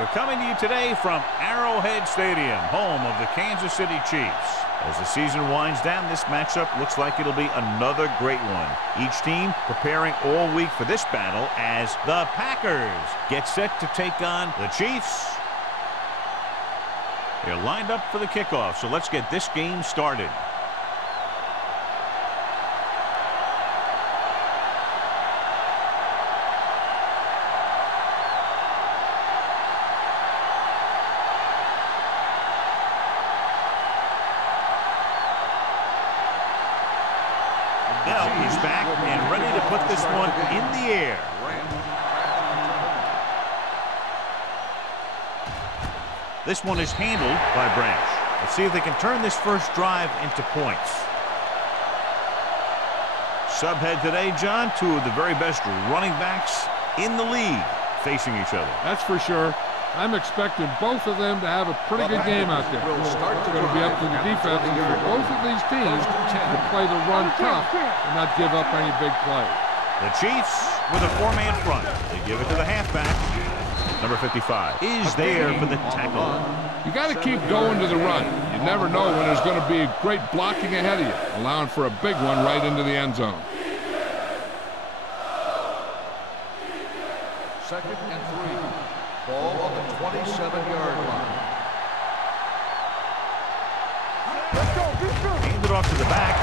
We're coming to you today from Arrowhead Stadium, home of the Kansas City Chiefs. As the season winds down, this matchup looks like it'll be another great one. Each team preparing all week for this battle as the Packers get set to take on the Chiefs. They're lined up for the kickoff, so let's get this game started. He's back and ready to put this one in the air. This one is handled by Branch. Let's see if they can turn this first drive into points. Subhead today, John, two of the very best running backs in the league facing each other. That's for sure. I'm expecting both of them to have a pretty good game out there. It's going to be up to the defense for both of these teams to play the run tough and not give up any big play. The Chiefs with a four-man front. They give it to the halfback. Number 55 is there for the tackle. You got to keep going to the run. You never know when there's going to be great blocking ahead of you, allowing for a big one right into the end zone. 2nd and 3. Ball on the 27-yard line. Hand it off to the back.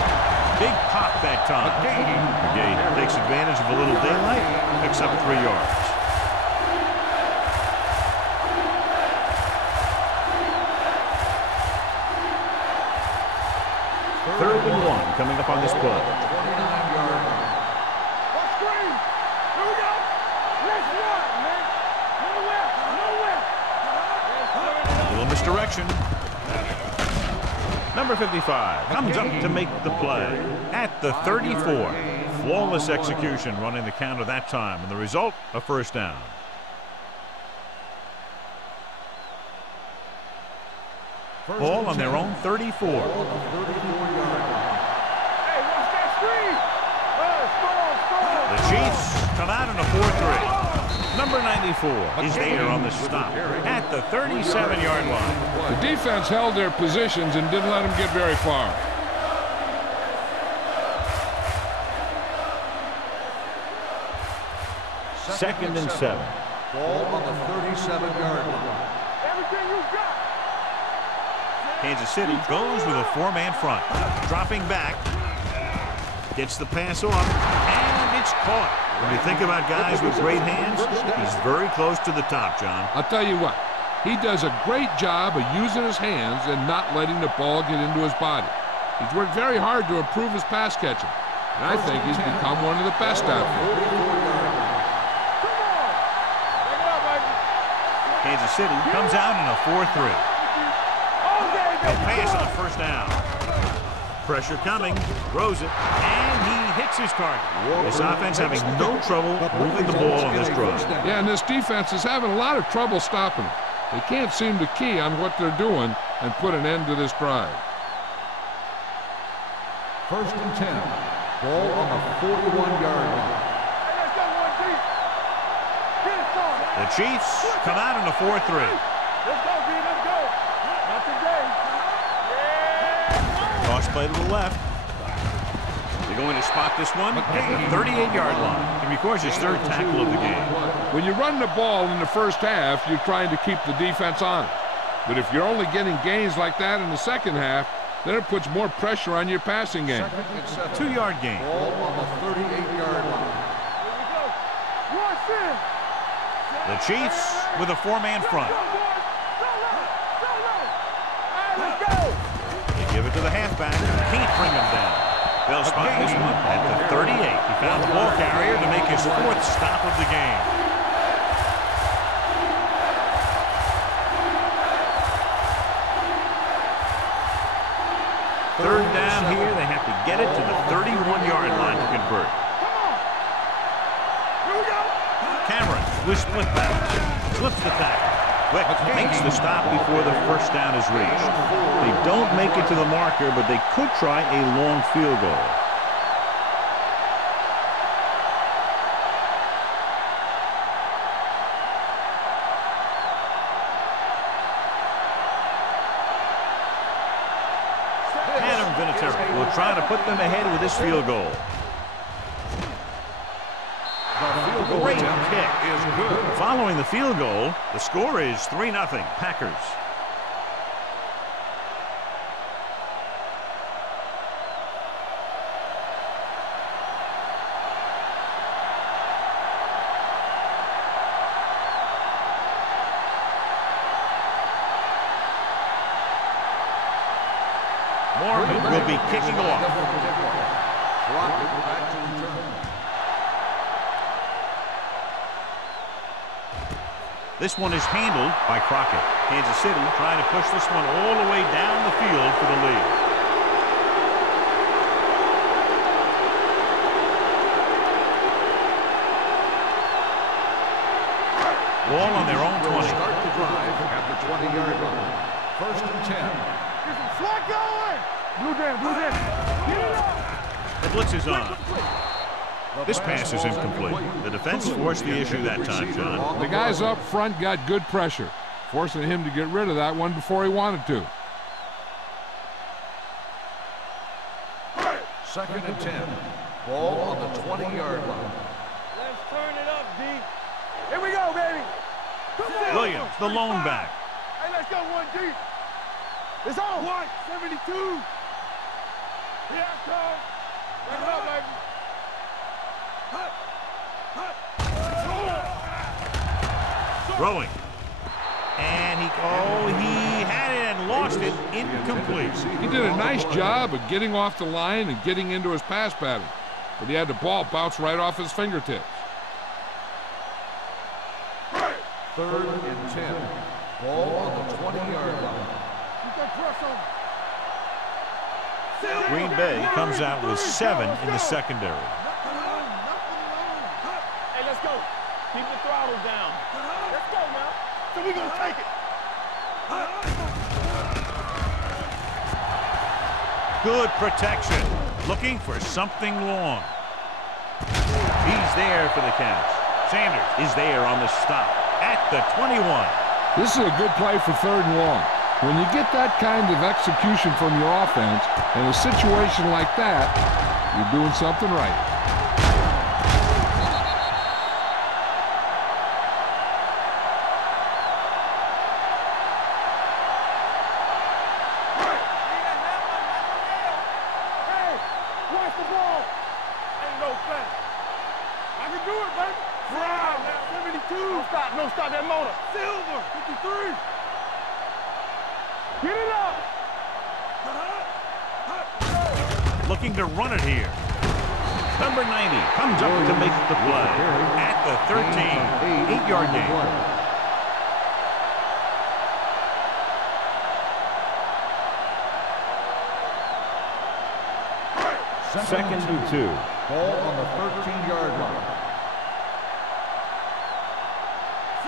Big pop that time. McGee takes advantage of a little daylight. Picks up 3 yards. Third and 1 coming up on this play. 29-yard line. Misdirection. Number 55 comes up to make the play at the 34. Flawless execution running the counter that time, and the result, a first down. Ball on their own 34. The Chiefs come out in a 4-3. Number 94 is there on the stop at the 37-yard line. The defense held their positions and didn't let them get very far. Second and 7. Ball on the 37-yard line. Everything you got. Kansas City goes with a four-man front. Dropping back. Gets the pass off, and it's caught. When you think about guys with great hands, he's very close to the top, John. I'll tell you what, he does a great job of using his hands and not letting the ball get into his body. He's worked very hard to improve his pass catching, and I think he's become one of the best out there. Kansas City comes out in a 4-3. No pass on first down. Pressure coming, throws it, and he hits his target. This offense having no trouble moving the ball on this drive. Yeah, and this defense is having a lot of trouble stopping them. They can't seem to key on what they're doing and put an end to this drive. 1st and 10. Ball on the 41-yard line. The Chiefs come out in a 4-3. Let's go, D, let's go. Not today. Toss play to the left. They're going to spot this one at the 38-yard line. He records his 3rd tackle of the game. When you run the ball in the first half, you're trying to keep the defense on it. But if you're only getting gains like that in the second half, then it puts more pressure on your passing game. 2-yard gain. Ball on the 38-yard line. Here we go. Watch it. The Chiefs with a four-man front. Let's go. They give it to the halfback. Can't bring him down. They'll spot this one at the 38. He found the ball carrier to make his 4th stop of the game. Third down here. They have to get it to the 31-yard line to convert. Cameron with split back. Slips the tackle. Quick makes the stop before the first down is reached. They don't make it to the marker, but they could try a long field goal. trying to put them ahead with this field goal. Great kick is good. Following the field goal, the score is 3-0 Packers. Morgan will be kicking off. This one is handled by Crockett. Kansas City trying to push this one all the way down the field for the lead. Ball on their own 20. Start the drive at the 20-yard line. 1st and 10. Get some slack going. Blue down. Get it up. The blitz is on. This pass is incomplete. The defense forced the issue that time, John. The guys up front got good pressure, forcing him to get rid of that one before he wanted to. 2nd and 10. Ball on the 20-yard line. Let's turn it up, D. Here we go, baby. Williams, the lone back. Hey, let's go, 1D. It's on. 172. Here I come. Bring it up, baby. Throwing. And he had it and lost it. Incomplete. He did a nice job of getting off the line and getting into his pass pattern, but he had the ball bounce right off his fingertips. 3rd and 10. Ball on the 20-yard line. Green Bay comes out with 7 in the secondary. Hey, let's go. Keep the throttle down. Let's go now. So we're going to take it. Good protection. Looking for something long. He's there for the catch. Sanders is there on the stop at the 21. This is a good play for 3rd and long. When you get that kind of execution from your offense in a situation like that, you're doing something right. Hey, watch the ball. Ain't no flash. I can do it, baby. Brown, 72. No stop that motor. Silver, 53. Get it up! Looking to run it here. Number 90 comes up to make the play at the 13. 8-yard gain. 2nd and 2. Ball on the 13-yard line.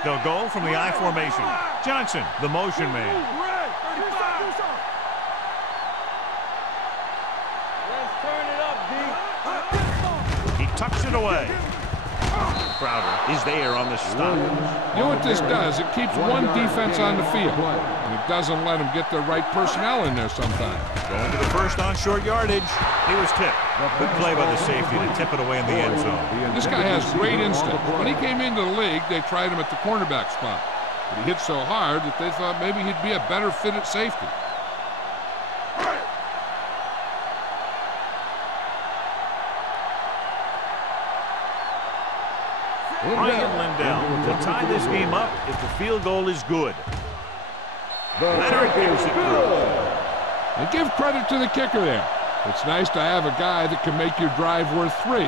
They'll go from the I formation. Johnson, the motion man. Let's turn it up, D. He tucks it away. Crowder is there on the stop. You know what this does? It keeps one defense on the field, and it doesn't let them get the right personnel in there sometimes. Going to the first on short yardage. He was tipped. Good play by the safety to tip it away in the end zone. This guy has great instinct. When he came into the league, they tried him at the cornerback spot, but he hit so hard that they thought maybe he'd be a better fit at safety. Ryan Lindell will tie this game up if the field goal is good. Leonard gives it through. And give credit to the kicker there. It's nice to have a guy that can make your drive worth 3,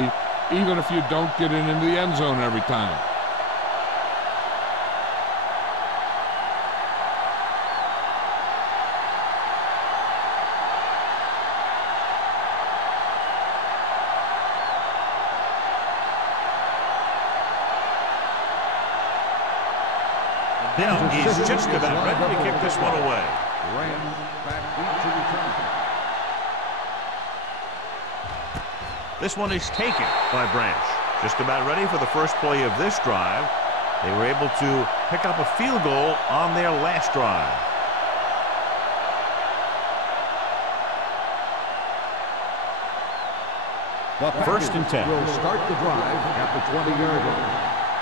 even if you don't get it into the end zone every time. Lindell is just about ready to kick this one away. Rams back deep to return. This one is taken by Branch. Just about ready for the first play of this drive. They were able to pick up a field goal on their last drive. The First and 10. will start the drive at the 20-yard line.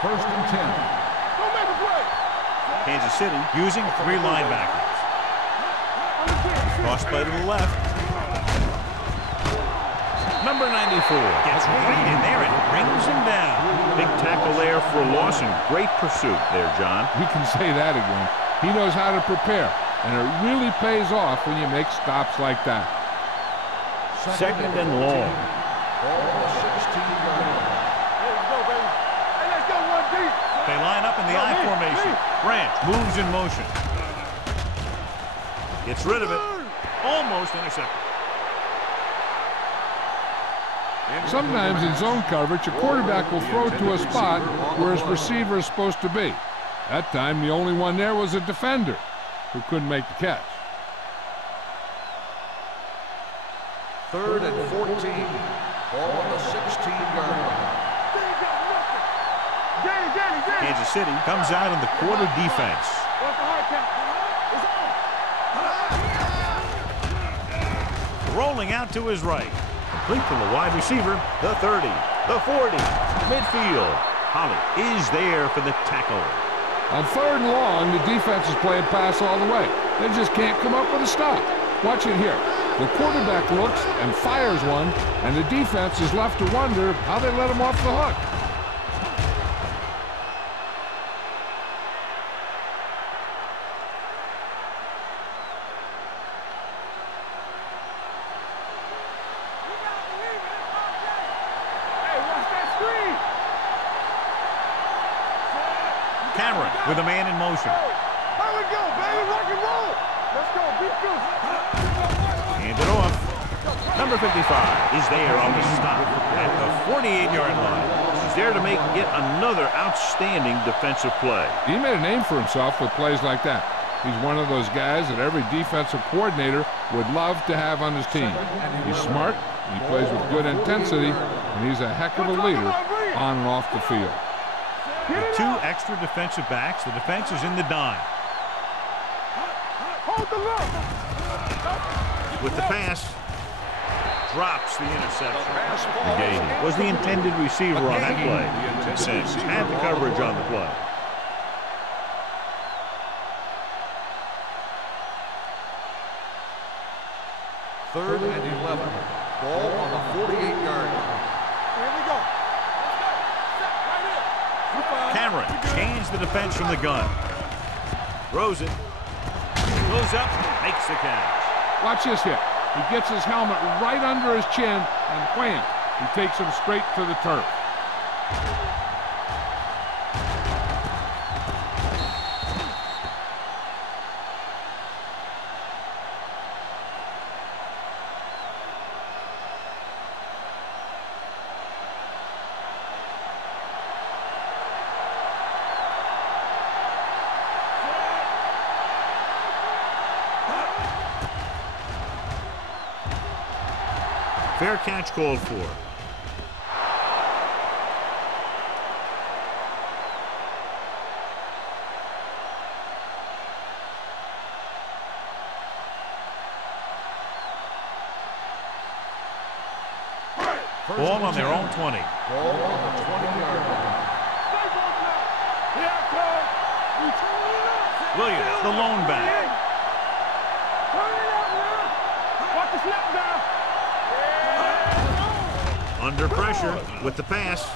First and 10. Don't make a play. Kansas City using 3 linebackers. Cross play to the left. Number 94 gets right in there and brings him down. Big tackle there for a loss and great pursuit there, John. You can say that again. He knows how to prepare, and it really pays off when you make stops like that. Second and long. Ball on the 16-yard line. There you go, baby. Hey, let's go one deep. They line up in the I formation. Branch moves in motion. Gets rid of it. Almost intercepted. Sometimes in zone coverage, a quarterback will throw to a spot where his receiver is supposed to be. That time, the only one there was a defender who couldn't make the catch. Third and 14. Ball on the 16-yard line. Kansas City comes out in the quarter defense. What's the hard count? It's on. Rolling out to his right. Complete to the wide receiver, the 30, the 40, midfield. Holly is there for the tackle. On third and long, the defense is playing pass all the way. They just can't come up with a stop. Watch it here. The quarterback looks and fires one, and the defense is left to wonder how they let him off the hook. Cameron with a man in motion. Here we go, baby. Rock and roll. Let's go. Beat this. Hand it off. Number 55 is there on the stop at the 48-yard line. He's there to make yet another outstanding defensive play. He made a name for himself with plays like that. He's one of those guys that every defensive coordinator would love to have on his team. He's smart, he plays with good intensity, and he's a heck of a leader on and off the field. With 2 extra defensive backs, the defense is in the dime. Hold the look. With the pass, drops the interception. McGahee was the intended receiver on that play. Sims had the coverage on the play. Third and 11. Ball on the 48-yard line. Here we go. Cameron gains the defense from the gun. Throws it. Goes up, makes the catch. Watch this hit. He gets his helmet right under his chin, and wham, he takes him straight to the turf. Fair catch called for. Ball on their own 20. Ball on the 20-yard line. Williams, the lone back. Watch the snap now. Under pressure with the pass.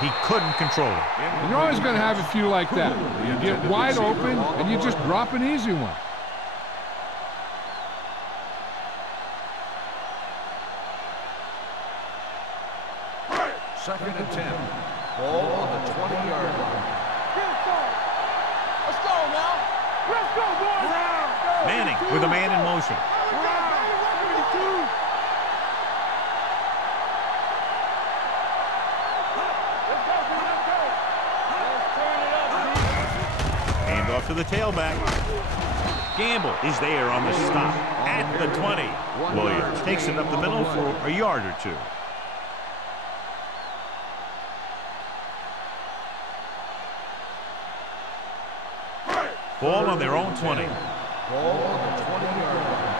He couldn't control it. And you're always going to have a few like that. You get wide open, and you just drop an easy one. Second and 10. Ball on the 20-yard line. Let's go now. Let's go, boys. Manning with a man in motion. Hand off to the tailback. Gamble is there on the stop at the 20. Williams takes it up the middle for a yard or two. Ball on their own 20. Ball on the 20-yard line.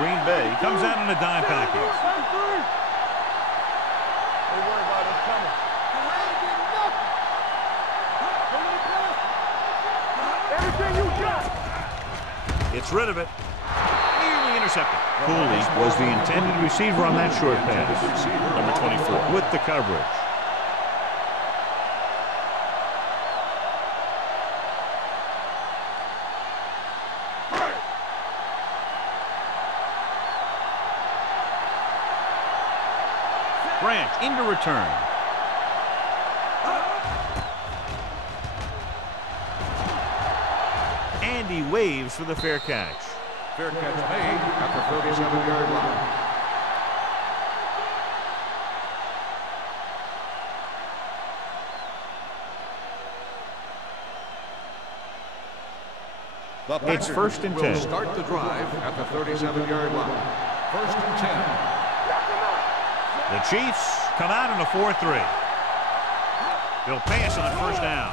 Green Bay comes out in a dime package. Don't worry about it coming. Everything you got. It's rid of it. Nearly intercepted. Cooley was the intended receiver on that short pass. Number 24 with the coverage. Branch into return. And he waves for the fair catch. Fair catch made at the 37-yard line. It's 1st and 10. Start the drive at the 37-yard line. 1st and 10. The Chiefs come out in a 4-3. They'll pass on 1st down.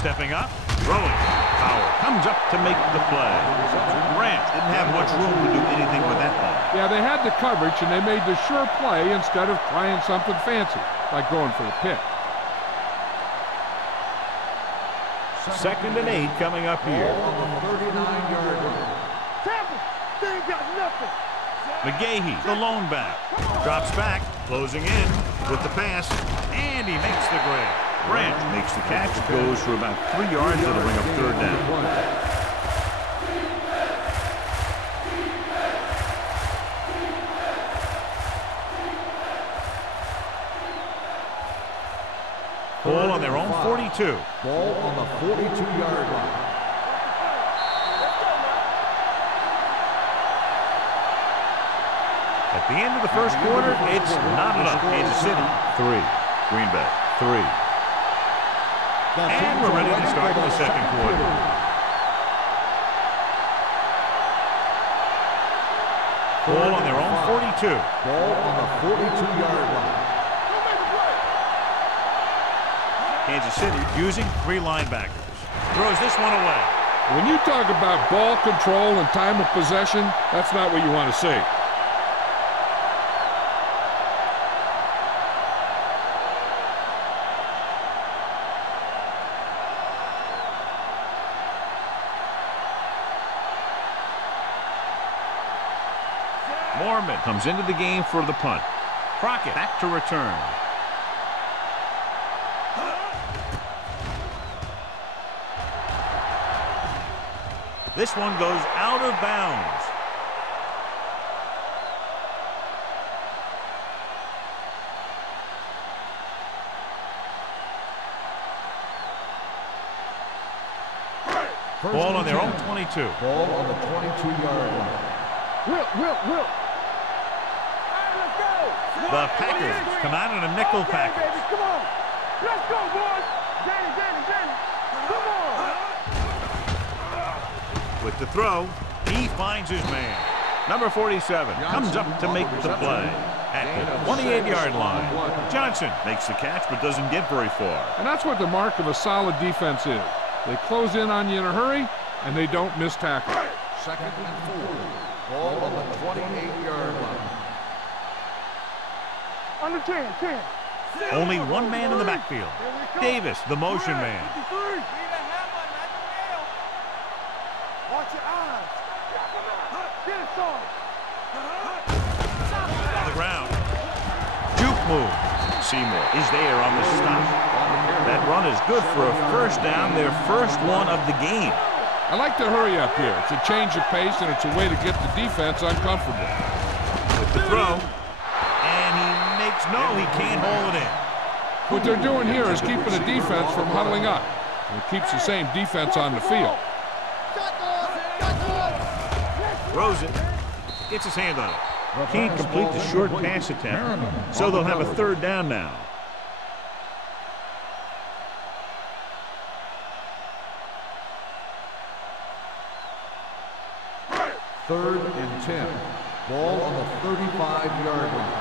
Stepping up, throwing. Power comes up to make the play. Branch didn't have much room to do anything with that one. Yeah, they had the coverage, and they made the sure play instead of trying something fancy, like going for the pick. 2nd and 8 coming up here. On the 39-yard line. Tampa, they ain't got nothing. McGahee, the lone back, drops back, closing in with the pass, and he makes the grab. Branch makes the catch, goes for about 3 yards. That'll bring up 3rd down. Ball on their own 42. Ball on the 42-yard line. At the end of the 1st quarter, it's not enough. Kansas City, 3. Green Bay, 3. And we're ready to start the 2nd quarter. Ball on their own 42. Ball on the 42-yard line. Kansas City using 3 linebackers. Throws this one away. When you talk about ball control and time of possession, that's not what you want to see. Mormon comes into the game for the punt. Crockett back to return. This one goes out of bounds. Ball on their own 22. Ball on the 22-yard line. Will. The Packers come out in a nickel package. Come on. Let's go, boys. Danny. Come on. With the throw, he finds his man. Number 47 comes up to make the play. At the 28-yard line, Johnson makes the catch but doesn't get very far. And that's what the mark of a solid defense is. They close in on you in a hurry, and they don't miss tackle. 2nd and 4. Ball on the 28-yard line. Under 10. Only one man in the backfield. Davis, the motion man. Watch your eyes. Get it, son. On the ground. Juke move. Seymour is there on the stop. That run is good for a 1st down, their first one of the game. I like to hurry up here. It's a change of pace, and it's a way to get the defense uncomfortable. With the throw. And he makes he can't hold it in. What they're doing here is keeping the defense from huddling up. And it keeps the same defense on the field. Throws it. Gets his hand on it. Can't complete the short pass attempt. So they'll have a 3rd down now. Third and 10. Ball on the 35-yard line.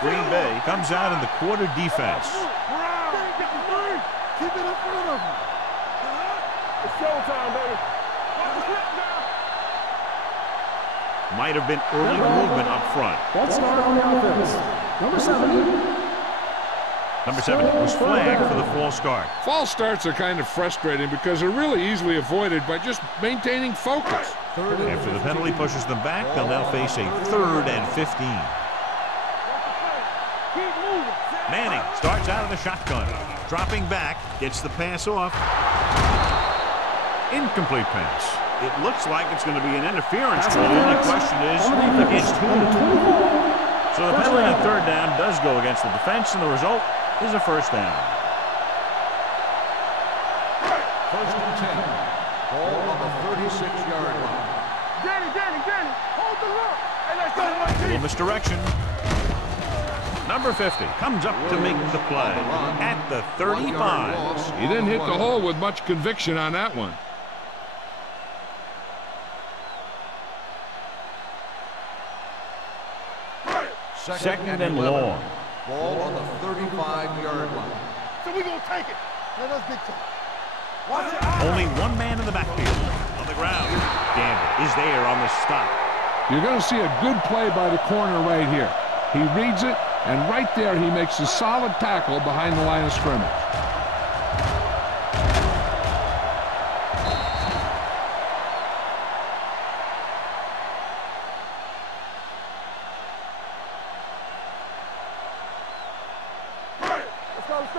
Green Bay comes out in the quarter defense. Keep it in front of him. It's showtime, baby. Might have been early movement up front. Let's start on the offense. Number 7. Number 7 was flagged for the false start. False starts are kind of frustrating because they're really easily avoided by just maintaining focus. After the penalty pushes them back, they'll now face a 3rd and 15. Manning starts out of the shotgun. Dropping back, gets the pass off. Incomplete pass. It looks like it's going to be an interference call. The only question is, against whom? So the penalty on 3rd down does go against the defense, and the result is a 1st down. 1st and 10. Ball on the 36-yard line. Danny, hold the look. Hey, let's go, my team. Little misdirection. Number 50 comes up to make the play at the 35. He didn't hit the hole with much conviction on that one. Second and long. Ball on the 35-yard line. So we gonna take it. Let us dictate. Watch it. Only one man in the backfield. On the ground. Gambit is there on the stop. You're going to see a good play by the corner right here. He reads it, and right there he makes a solid tackle behind the line of scrimmage.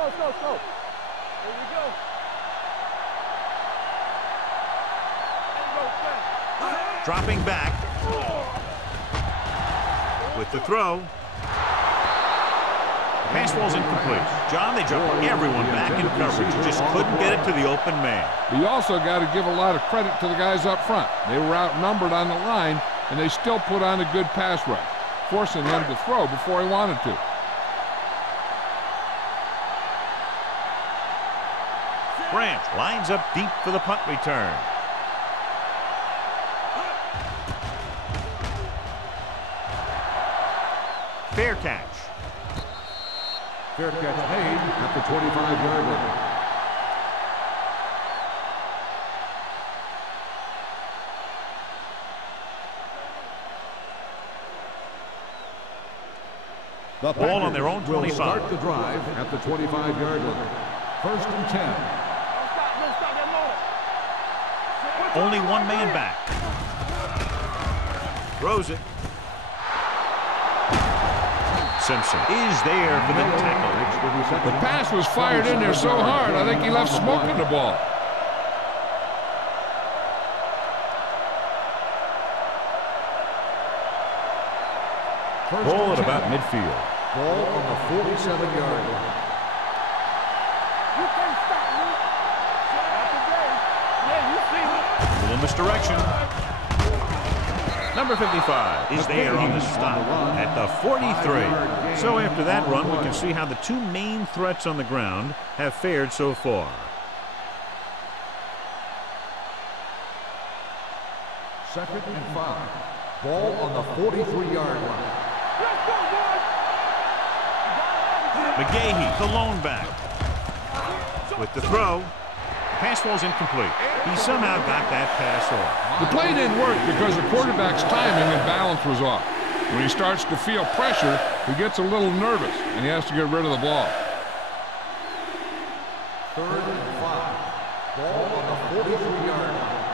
Let's go. Here we go. Dropping back. With the throw. Pass ball's incomplete. John, they jumped everyone back in coverage. You just couldn't get it to the open man. But you also got to give a lot of credit to the guys up front. They were outnumbered on the line, and they still put on a good pass rush, forcing him to throw before he wanted to. Branch lines up deep for the punt return. Fair catch. Fair catch made at the 25-yard line. The ball on their own 25. Will start the drive at the 25-yard line. 1st and 10. Only one man back. Throws it. Simpson is there for the tackle. The pass was fired in there so hard, I think he left smoke in the ball. Ball at about midfield. Ball on the 47-yard line. You can't stop me. Not today. Yeah, you see me. Little misdirection. Number 55 is there on the stop at the 43. So after that run, we can see how the two main threats on the ground have fared so far. Second and 5. Ball on the 43-yard line. Let's go, boys. McGahee, the lone back. With the throw. Pass ball's incomplete. He somehow got that pass off. The play didn't work because the quarterback's timing and balance was off. When he starts to feel pressure, he gets a little nervous, and he has to get rid of the ball. 3rd and 5. Ball on the 43-yard line.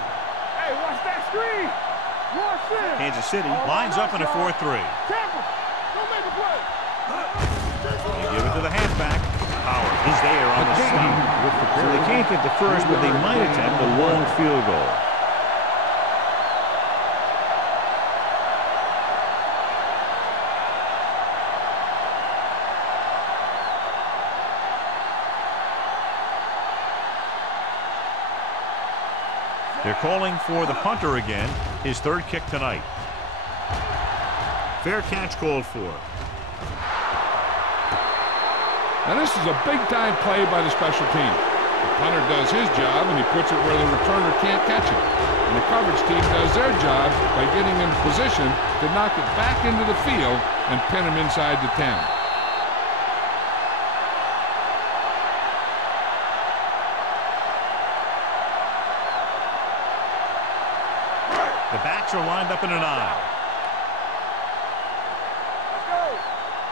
Hey, watch that screen. Watch this. Kansas City lines up in a 4-3. Tampa, don't make a play. They give it to the halfback. Howard is there on the stop. So they can't get the first, but they might attempt a long field goal. They're calling for the punter again, his 3rd kick tonight. Fair catch called for. Now this is a big-time play by the special team. The punter does his job, and he puts it where the returner can't catch it. And the coverage team does their job by getting in position to knock it back into the field and pin him inside the 10. backs are lined up in an eye. Let's go.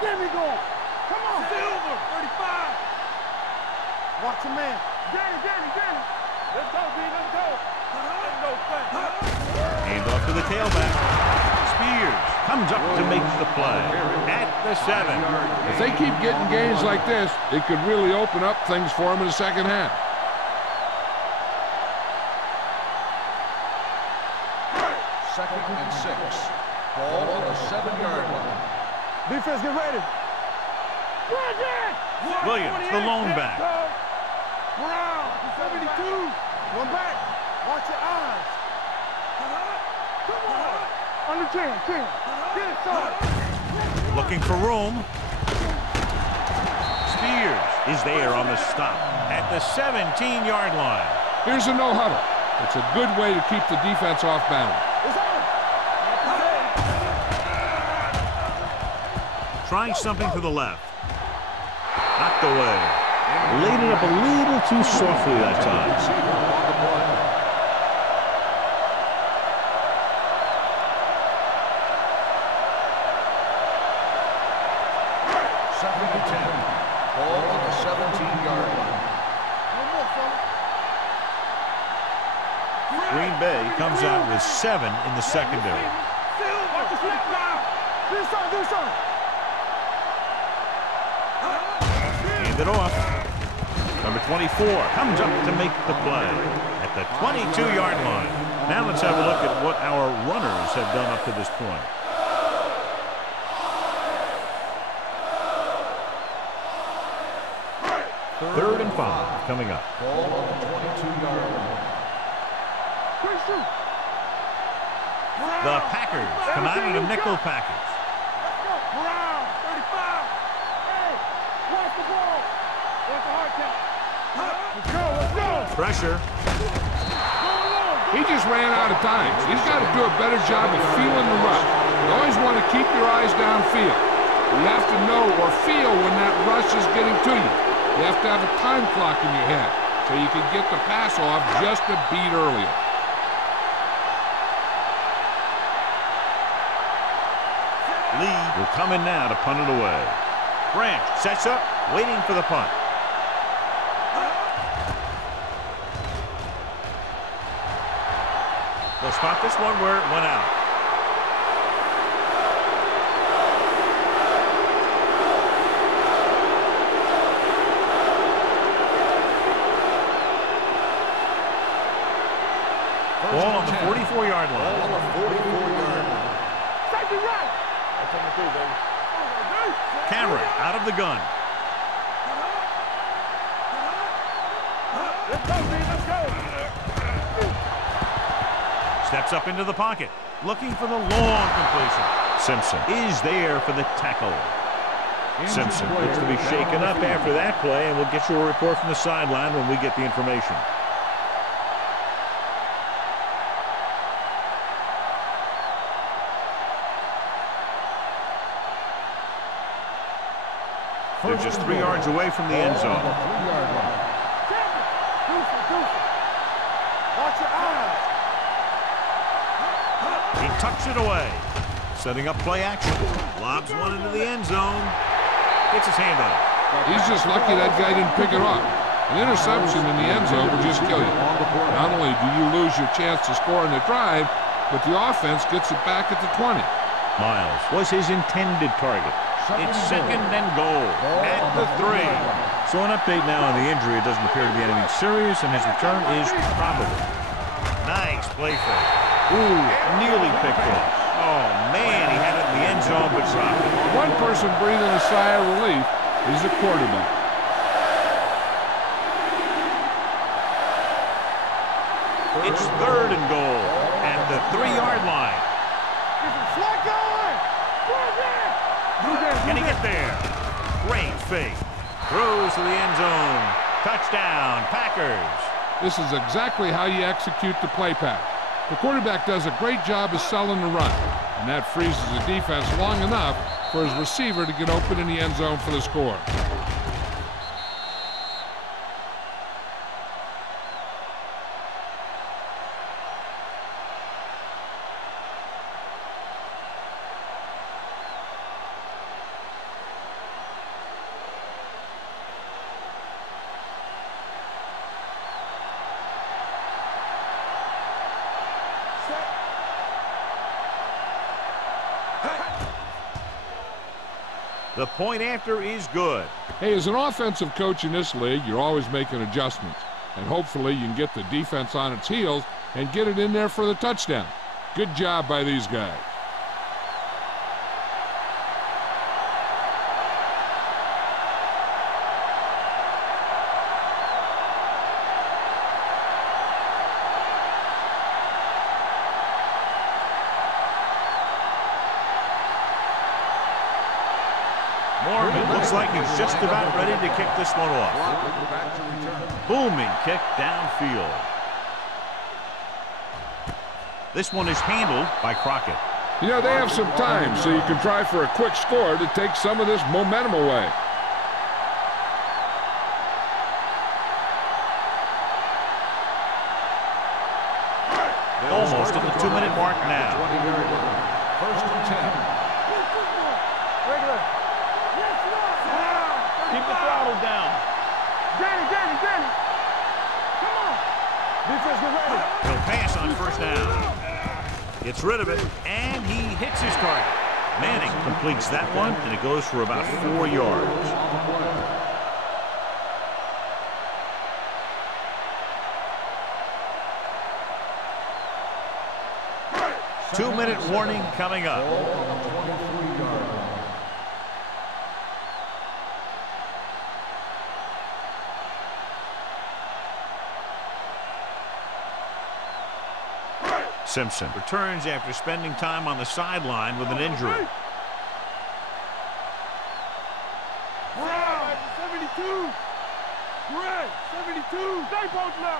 Get me going. Come on. Silver. 35. Watch your man. Danny. Let's go, B. Let's go. Ain't no thing. Hand off to the tailback. Spears comes up to make the play at the 7. If they keep getting gains like this, it could really open up things for them in the second half. Second and 6. Ball on the 7-yard line. Defense, get ready. Williams, the lone back. Brown, 72. One back. Watch your eyes. Come on. Under 10. Get it, son. Looking for room. Spears is there on the stop at the 17-yard line. Here's a no-huddle. It's a good way to keep the defense off balance. It's on. Trying something to the left. Knocked away. Laid it up a little too softly that time. Second and 10. Ball on the 17-yard line. Green Bay comes out with 7 in the secondary. Watch the slip now. Do something. Hand it off. Number 24 comes up to make the play at the 22-yard line. Now let's have a look at what our runners have done up to this point. Third and 5 coming up. Ball on the 22-yard line. The Packers come out in a nickel package. Brown, 35. Hey, watch the ball. Watch the hard count. Let's go. Pressure. He just ran out of time. He's got to do a better job of feeling the rush. You always want to keep your eyes downfield. You have to know or feel when that rush is getting to you. You have to have a time clock in your head so you can get the pass off just a beat earlier. Lee will come in now to punt it away. Branch sets up, waiting for the punt. They'll spot this one where it went out. Ball on the 44-yard line. Ball on the 44-yard line. Safety right. That's on the 2, baby. Cameron out of the gun. Let's go, B. Let's go. Steps up into the pocket, looking for the long completion. Simpson is there for the tackle. Simpson looks to be shaken up after that play, and we'll get you a report from the sideline when we get the information. They're just 3 yards away from the end zone. Watch your eyes. He tucks it away. Setting up play action. Lobs one into the end zone. Gets his hand on it. He's just lucky that guy didn't pick it up. An interception in the end zone would just kill you. Not only do you lose your chance to score in the drive, but the offense gets it back at the 20. Miles was his intended target. It's second and goal at the 3. So an update now on the injury. It doesn't appear to be anything serious, and his return is probable. Nice play fake. Ooh, nearly picked off. Oh, man, he had it in the end zone, but dropped it. One person breathing a sigh of relief is the quarterback. It's third and goal at the 3-yard line. Slot going. Can he get there? Great fake. Throws to the end zone. Touchdown, Packers. This is exactly how you execute the play pass. The quarterback does a great job of selling the run, and that freezes the defense long enough for his receiver to get open in the end zone for the score. The point after is good. Hey, as an offensive coach in this league, you're always making adjustments. And hopefully you can get the defense on its heels and get it in there for the touchdown. Good job by these guys. Morgan looks like he's just about ready to kick this one off. Booming kick downfield. This one is handled by Crockett. You know, they have some time, so you can try for a quick score to take some of this momentum away. Almost at the 2-minute mark now. 20-yard line. First and 10. Keep the throttle down. Danny. Come on. Defense, get ready. He'll pass on first down. Gets rid of it, and he hits his target. Manning completes that one, and it goes for about 4 yards. Two-minute warning coming up. Simpson returns after spending time on the sideline with an injury. 72. Greg, 72. Stay posted up.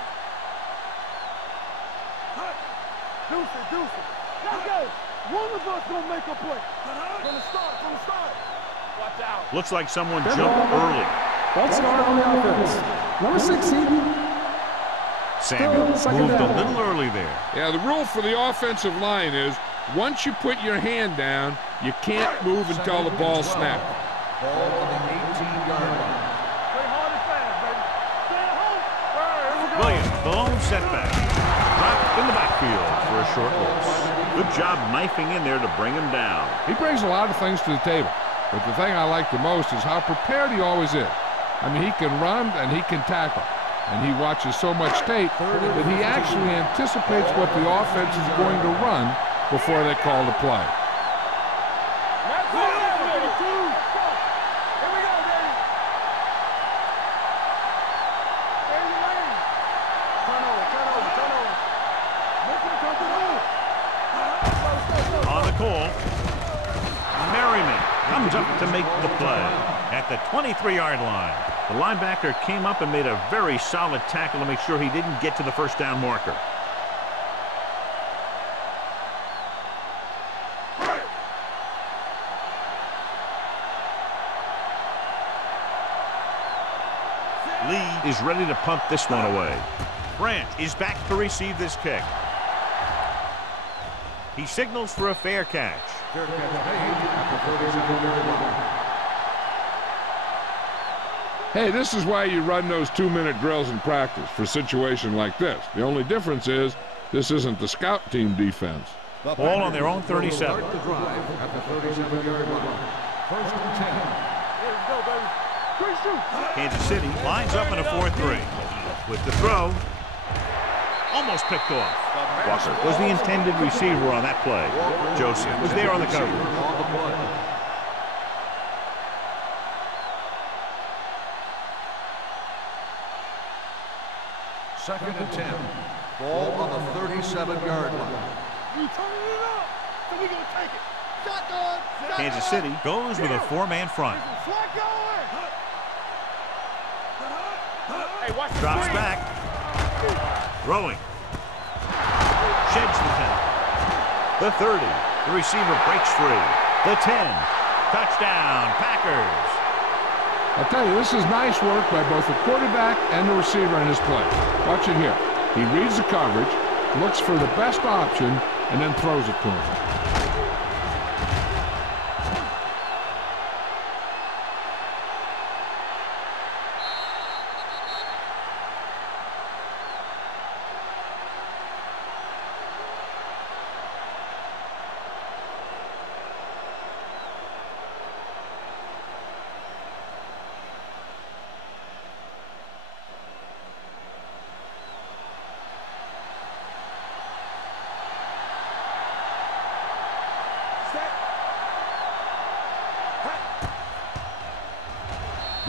Deuce it. Let's go. One of us gonna make a play. From the start. Watch out. Looks like someone jumped early. False start on the offense. Number 16. Samuel moved a little early there. Yeah, the rule for the offensive line is once you put your hand down, you can't move until the ball snaps. Ball on the 18-yard line. Play hard and fast, baby. Stay at home. All right, Williams, the lone setback. Dropped in the backfield for a short loss. Good job knifing in there to bring him down. He brings a lot of things to the table, but the thing I like the most is how prepared he always is. I mean, he can run and he can tackle. And he watches so much tape that he actually anticipates what the offense is going to run before they call the play. Let's go. 72. Here we go, Danny. Stay in your lane. Turn over. Make him come to the On the call, Merriman comes up to make the play at the 23-yard line. The linebacker came up and made a very solid tackle to make sure he didn't get to the first down marker. Lee is ready to punt this one away. Branch is back to receive this kick. He signals for a fair catch. Fair catch made at the 37-yard line. Hey, this is why you run those 2-minute drills in practice for a situation like this. The only difference is this isn't the scout team defense. Ball on their own 37. Start the drive at the 37-yard line. First and 10. Here we go, baby. Quick shoot. Kansas City lines up in a 4-3. With the throw, almost picked off. Walker was the intended receiver on that play. Joseph was there on the cover. On the play. Second and 10. Ball on the 37-yard line. You turning it up, so we gonna take it. Shotgun. Kansas City goes with a 4-man front. Flat going. Hey, watch the Drops screen. back. Throwing. Sheds the 10. The 30. The receiver breaks free. The 10. Touchdown, Packers. I'll tell you, this is nice work by both the quarterback and the receiver in his play. Watch it here. He reads the coverage, looks for the best option, and then throws it to him.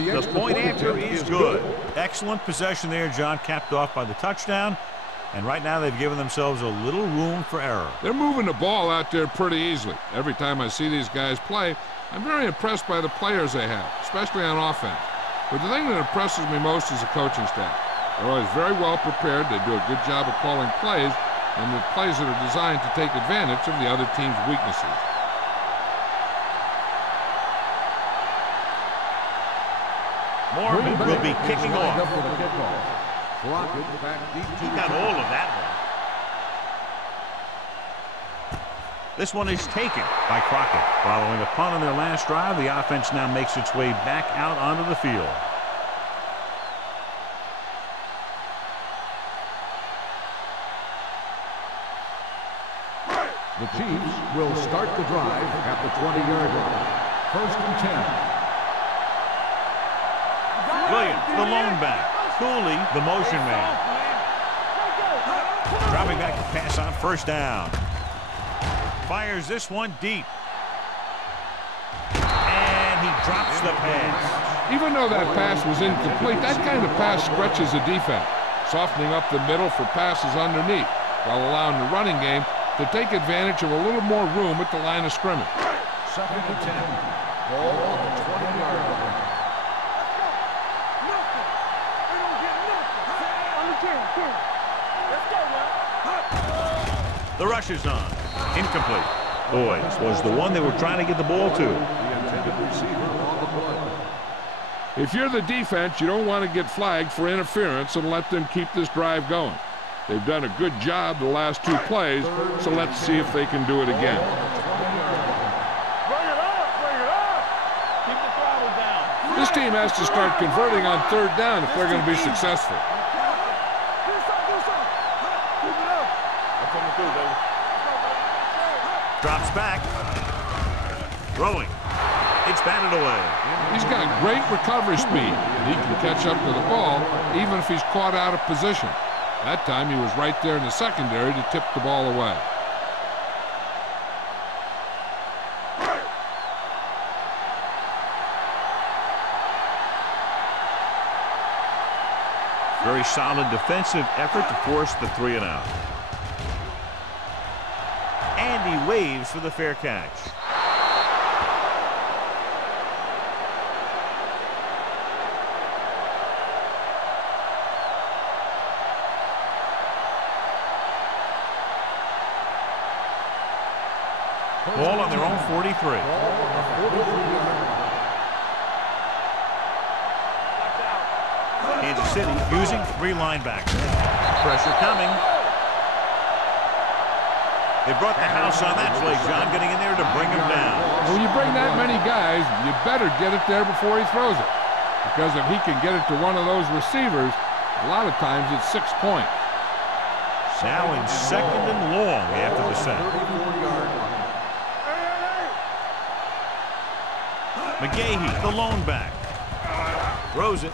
The point after is good. Excellent possession there, John, capped off by the touchdown. And right now they've given themselves a little room for error. They're moving the ball out there pretty easily. Every time I see these guys play, I'm very impressed by the players they have, especially on offense. But the thing that impresses me most is the coaching staff. They're always very well prepared. They do a good job of calling plays, and the plays that are designed to take advantage of the other team's weaknesses. Mormon will be kicking off. He got all of that one. This one is taken by Crockett. Following a punt on their last drive, the offense now makes its way back out onto the field. The Chiefs will start the drive at the 20-yard line. 1st and 10. Williams, the lone back. Cooley, the motion man. Dropping back to pass on 1st down. Fires this one deep. And he drops the pass. Even though that pass was incomplete, that kind of pass stretches the defense, softening up the middle for passes underneath, while allowing the running game to take advantage of a little more room at the line of scrimmage. 2nd and 10. Ball on the 20-yard line. The rush is on. Incomplete. Boyd was the one they were trying to get the ball to. The intended receiver on the play. If you're the defense, you don't want to get flagged for interference and let them keep this drive going. They've done a good job the last 2 plays, so let's see if they can do it again. Bring it up, bring it up. Keep the throttle down. This team has to start converting on 3rd down if they're going to be successful. Do something. Keep it up. I'm coming through, baby. Drops back. Throwing. It's batted away. He's got great recovery speed, and he can catch up to the ball even if he's caught out of position. That time he was right there in the secondary to tip the ball away. Very solid defensive effort to force the 3 and out. And he waves for the fair catch. Ball on their own 43. Kansas City using 3 linebackers. Pressure coming. They brought the house on that play, John, getting in there to bring him down. When you bring that many guys, you better get it there before he throws it. Because if he can get it to one of those receivers, a lot of times it's 6 points. Now in 2nd and long after the sack. McGahee, the lone back. Throws it.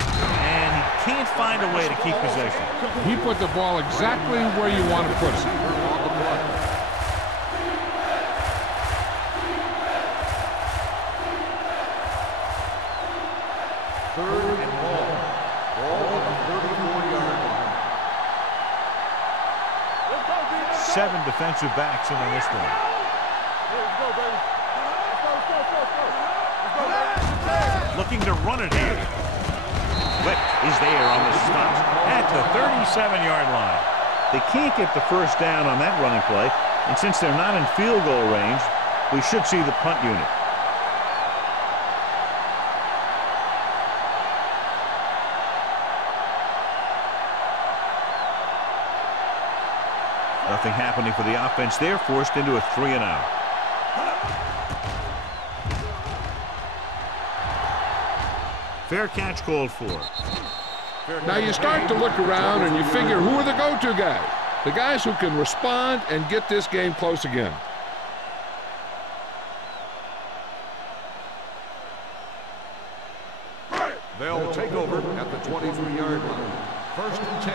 And he can't find a way to keep possession. He put the ball exactly where you want to put it. Third and long. Ball on the 34-yard line. 7 defensive backs in on this one. Let's go, baby. Looking to run it here. Whip is there on the stop at the 37-yard line. They can't get the 1st down on that running play, and since they're not in field goal range, we should see the punt unit. Nothing happening for the offense there, forced into a 3 and out. Fair catch called for. Now you start to look around and you figure, who are the go-to guys? The guys who can respond and get this game close again. They'll take over at the 23-yard line. 1st and 10.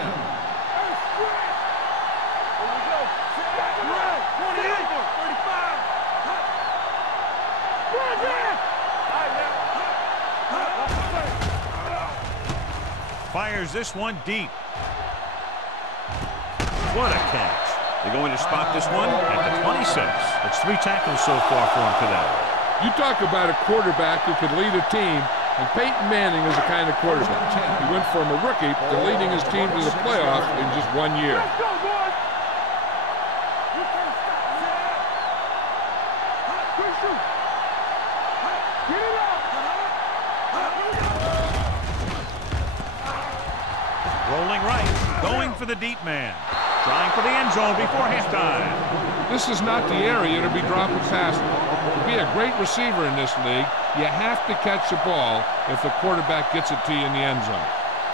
Fires this one deep. What a catch. They're going to spot this one at the 26. That's 3 tackles so far for him today. You talk about a quarterback who could lead a team, and Peyton Manning is the kind of quarterback. He went from a rookie to leading his team to the playoffs in just 1 year. Let's go, boys. You can't stop me. Quick shoot. Get it up. Rolling right, going for the deep man. Trying for the end zone before halftime. This is not the area to be dropping passes. To be a great receiver in this league, you have to catch the ball if the quarterback gets it to you in the end zone.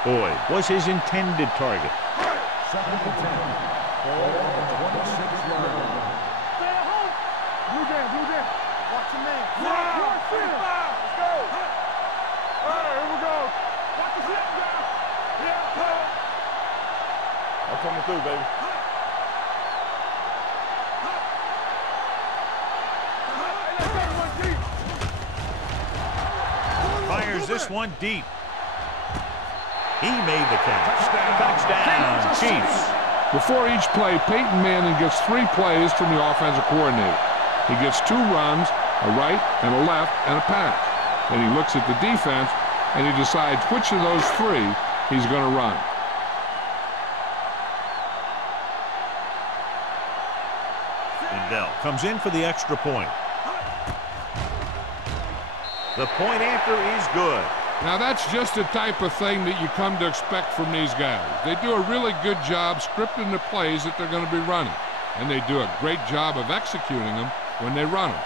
Boyd was his intended target. 2nd and 10. Ball on the 26-yard line. Stay at home. Blue Jam. Watch your man. Let's go. All right, here we go. Watch the slip down. Yeah, go. I'm coming through, baby. Fires this one deep. He made the catch. Touchdown, Chiefs. Before each play, Peyton Manning gets 3 plays from the offensive coordinator. He gets 2 runs, a right and a left, and a pass. Then he looks at the defense, and he decides which of those 3 he's going to run. Lindell comes in for the extra point. The point after is good. Now that's just the type of thing that you come to expect from these guys. They do a really good job scripting the plays that they're going to be running. And they do a great job of executing them when they run them.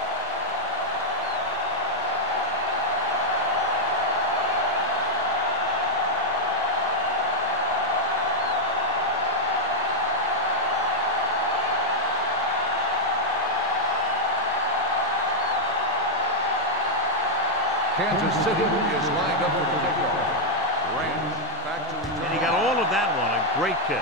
Kansas City is lined up for the kickoff. Rams back to return. And he got all of that one. A great kick.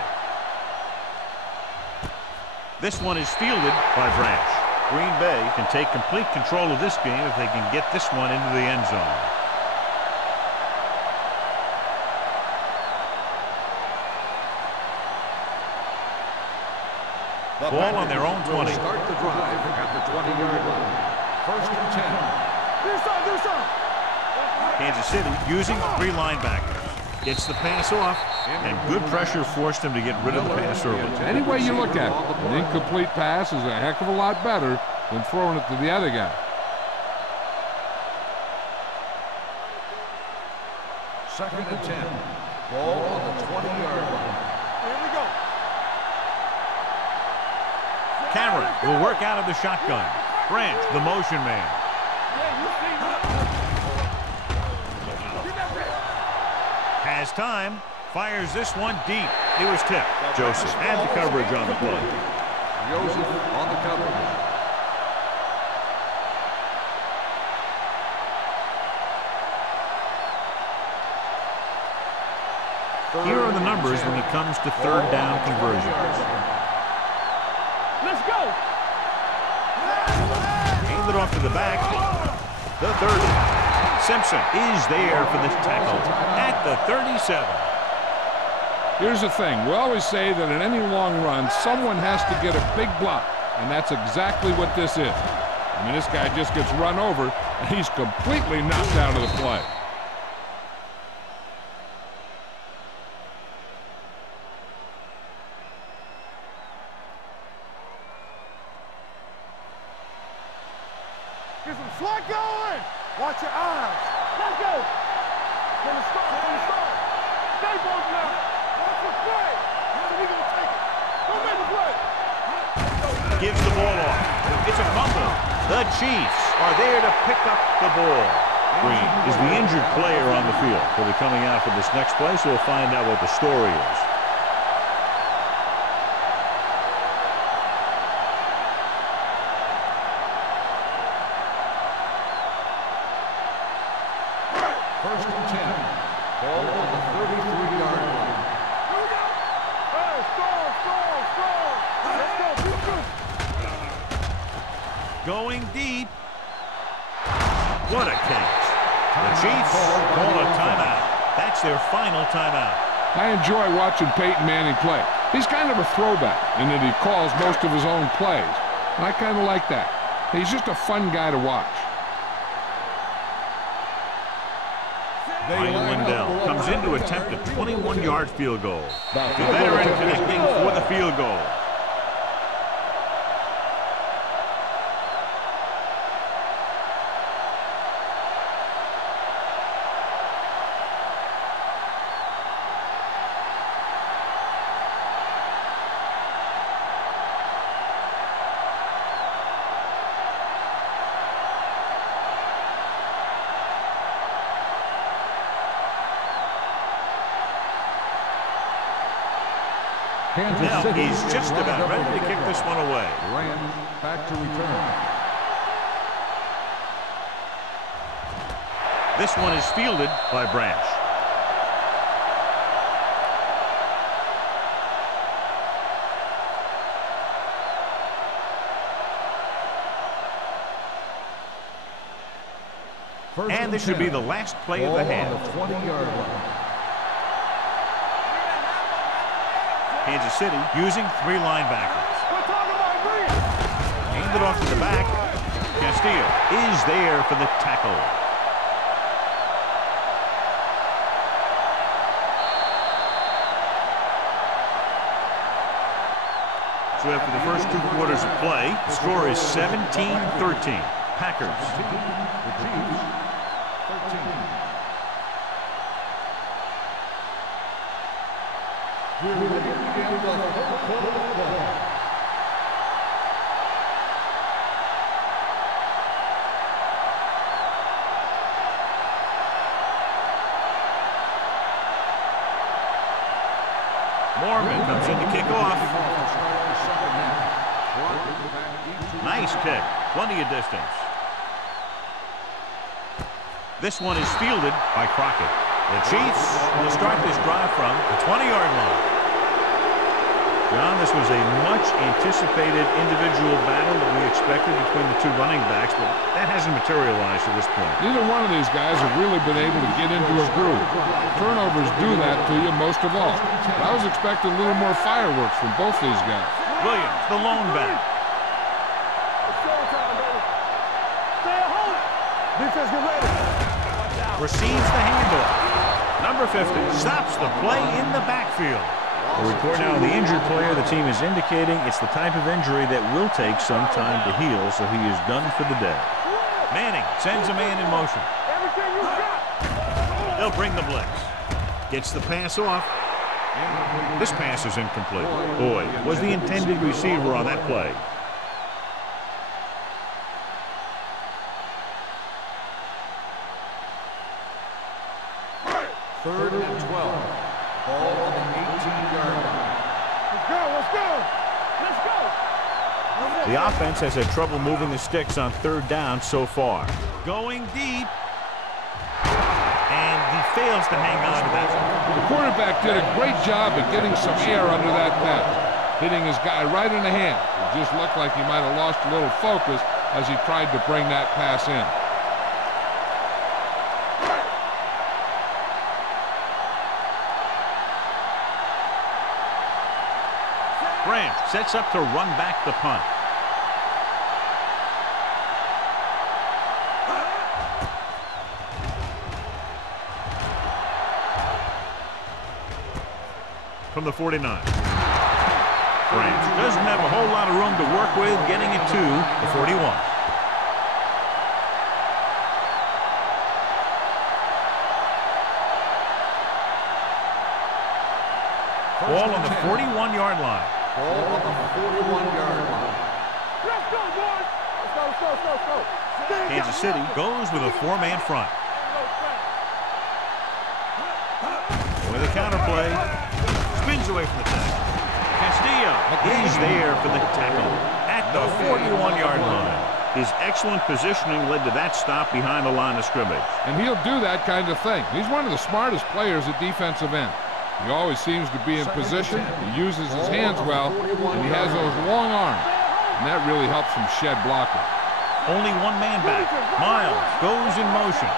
This one is fielded by Branch. Green Bay can take complete control of this game if they can get this one into the end zone. Ball on their own 20. Start the drive at the 20-yard line. 1st and 10. Do something. Kansas City using 3 linebackers. Gets the pass off, and good pressure forced him to get rid of the pass early. Any way you look at it, an incomplete pass is a heck of a lot better than throwing it to the other guy. 2nd and 10. Ball on the 20-yard line. Here we go. Cameron will work out of the shotgun. Branch, the motion man. Has time, fires this one deep. It was tipped. Joseph had the coverage on the play. Joseph on the coverage. Here are the numbers when it comes to 3rd down conversions. Let's go. Handed off to the back. The 30. Simpson is there for the tackle at the 37. Here's the thing. We always say that in any long run, someone has to get a big block, and that's exactly what this is. I mean, this guy just gets run over, and he's completely knocked out of the play. Get some slot going. Watch your eyes. Let's go. From the start. Stay both now. Watch the play. We gonna take it. Don't make the play. Gives the ball off. It's a fumble. The Chiefs are there to pick up the ball. Green is the injured player on the field. He'll be coming out for this next play, so we'll find out what the story is. Going deep. What a catch. The Chiefs call a timeout. That's their final timeout. I enjoy watching Peyton Manning play. He's kind of a throwback in that he calls most of his own plays. And I kind of like that. He's just a fun guy to watch. Ryan Lindell comes in to attempt a 21-yard field goal. The veteran connecting for the field goal. Now he's just about ready to kick this one away. Rams back to return. This one is fielded by Branch. And this should be the last play of the half. On the 20-yard line. Kansas City using 3 linebackers. We're talking about green. Aimed it off to the back. Castillo is there for the tackle. So after the first 2 quarters of play, the score is 17-13. Packers. The Chiefs, 13. We're ready to begin the fourth quarter of play. Morgan comes in to kick off. Nice kick. Plenty of distance. This one is fielded by Crockett. The Chiefs will start this drive from the 20-yard line. John, this was a much-anticipated individual battle that we expected between the 2 running backs, but that hasn't materialized to this point. Neither one of these guys have really been able to get into a groove. Turnovers do that to you most of all. But I was expecting a little more fireworks from both these guys. Williams, the lone back. It's showtime, baby. Stay at home. Defense, get ready. Receives the handoff. Number 50 stops the play in the backfield. A report now on the injured player. The team is indicating it's the type of injury that will take some time to heal, so he is done for the day. Manning sends a man in motion. Everything you got. They'll bring the blitz. Gets the pass off. This pass is incomplete. Boyd was the intended receiver on that play. Third and 12. Ball on the 18-yard line. Let's go, let's go. Let's go. The offense has had trouble moving the sticks on 3rd down so far. Going deep. And he fails to hang on to that. The quarterback did a great job of getting some air under that pass, hitting his guy right in the hand. It just looked like he might have lost a little focus as he tried to bring that pass in. Branch sets up to run back the punt. From the 49. Branch doesn't have a whole lot of room to work with, getting it to the 41. Ball on the 41-yard line. Ball on the 41-yard line. Let's go, boys. Let's go, let's go, let's go. Kansas City goes with a 4-man front. With a counter play. Spins away from the tackle. Castillo is there for the tackle at the 41-yard line. His excellent positioning led to that stop behind the line of scrimmage. And he'll do that kind of thing. He's one of the smartest players at defensive end. He always seems to be in position. He uses his hands well, and he has those long arms. And that really helps him shed blockers. Only 1 man back. Miles goes in motion.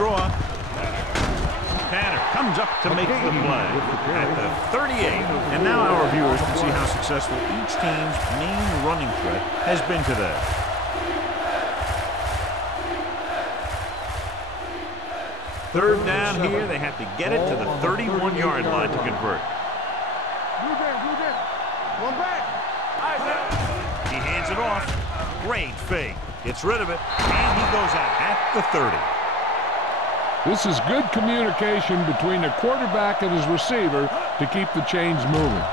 draw. Tanner comes up to make the play at the 38. And now our viewers can see how successful each team's main running threat has been today. Third down here, they have to get it to the 31-yard line to convert. One back. He hands it off. Great fake. Gets rid of it, and he goes out at the 30. This is good communication between the quarterback and his receiver to keep the chains moving.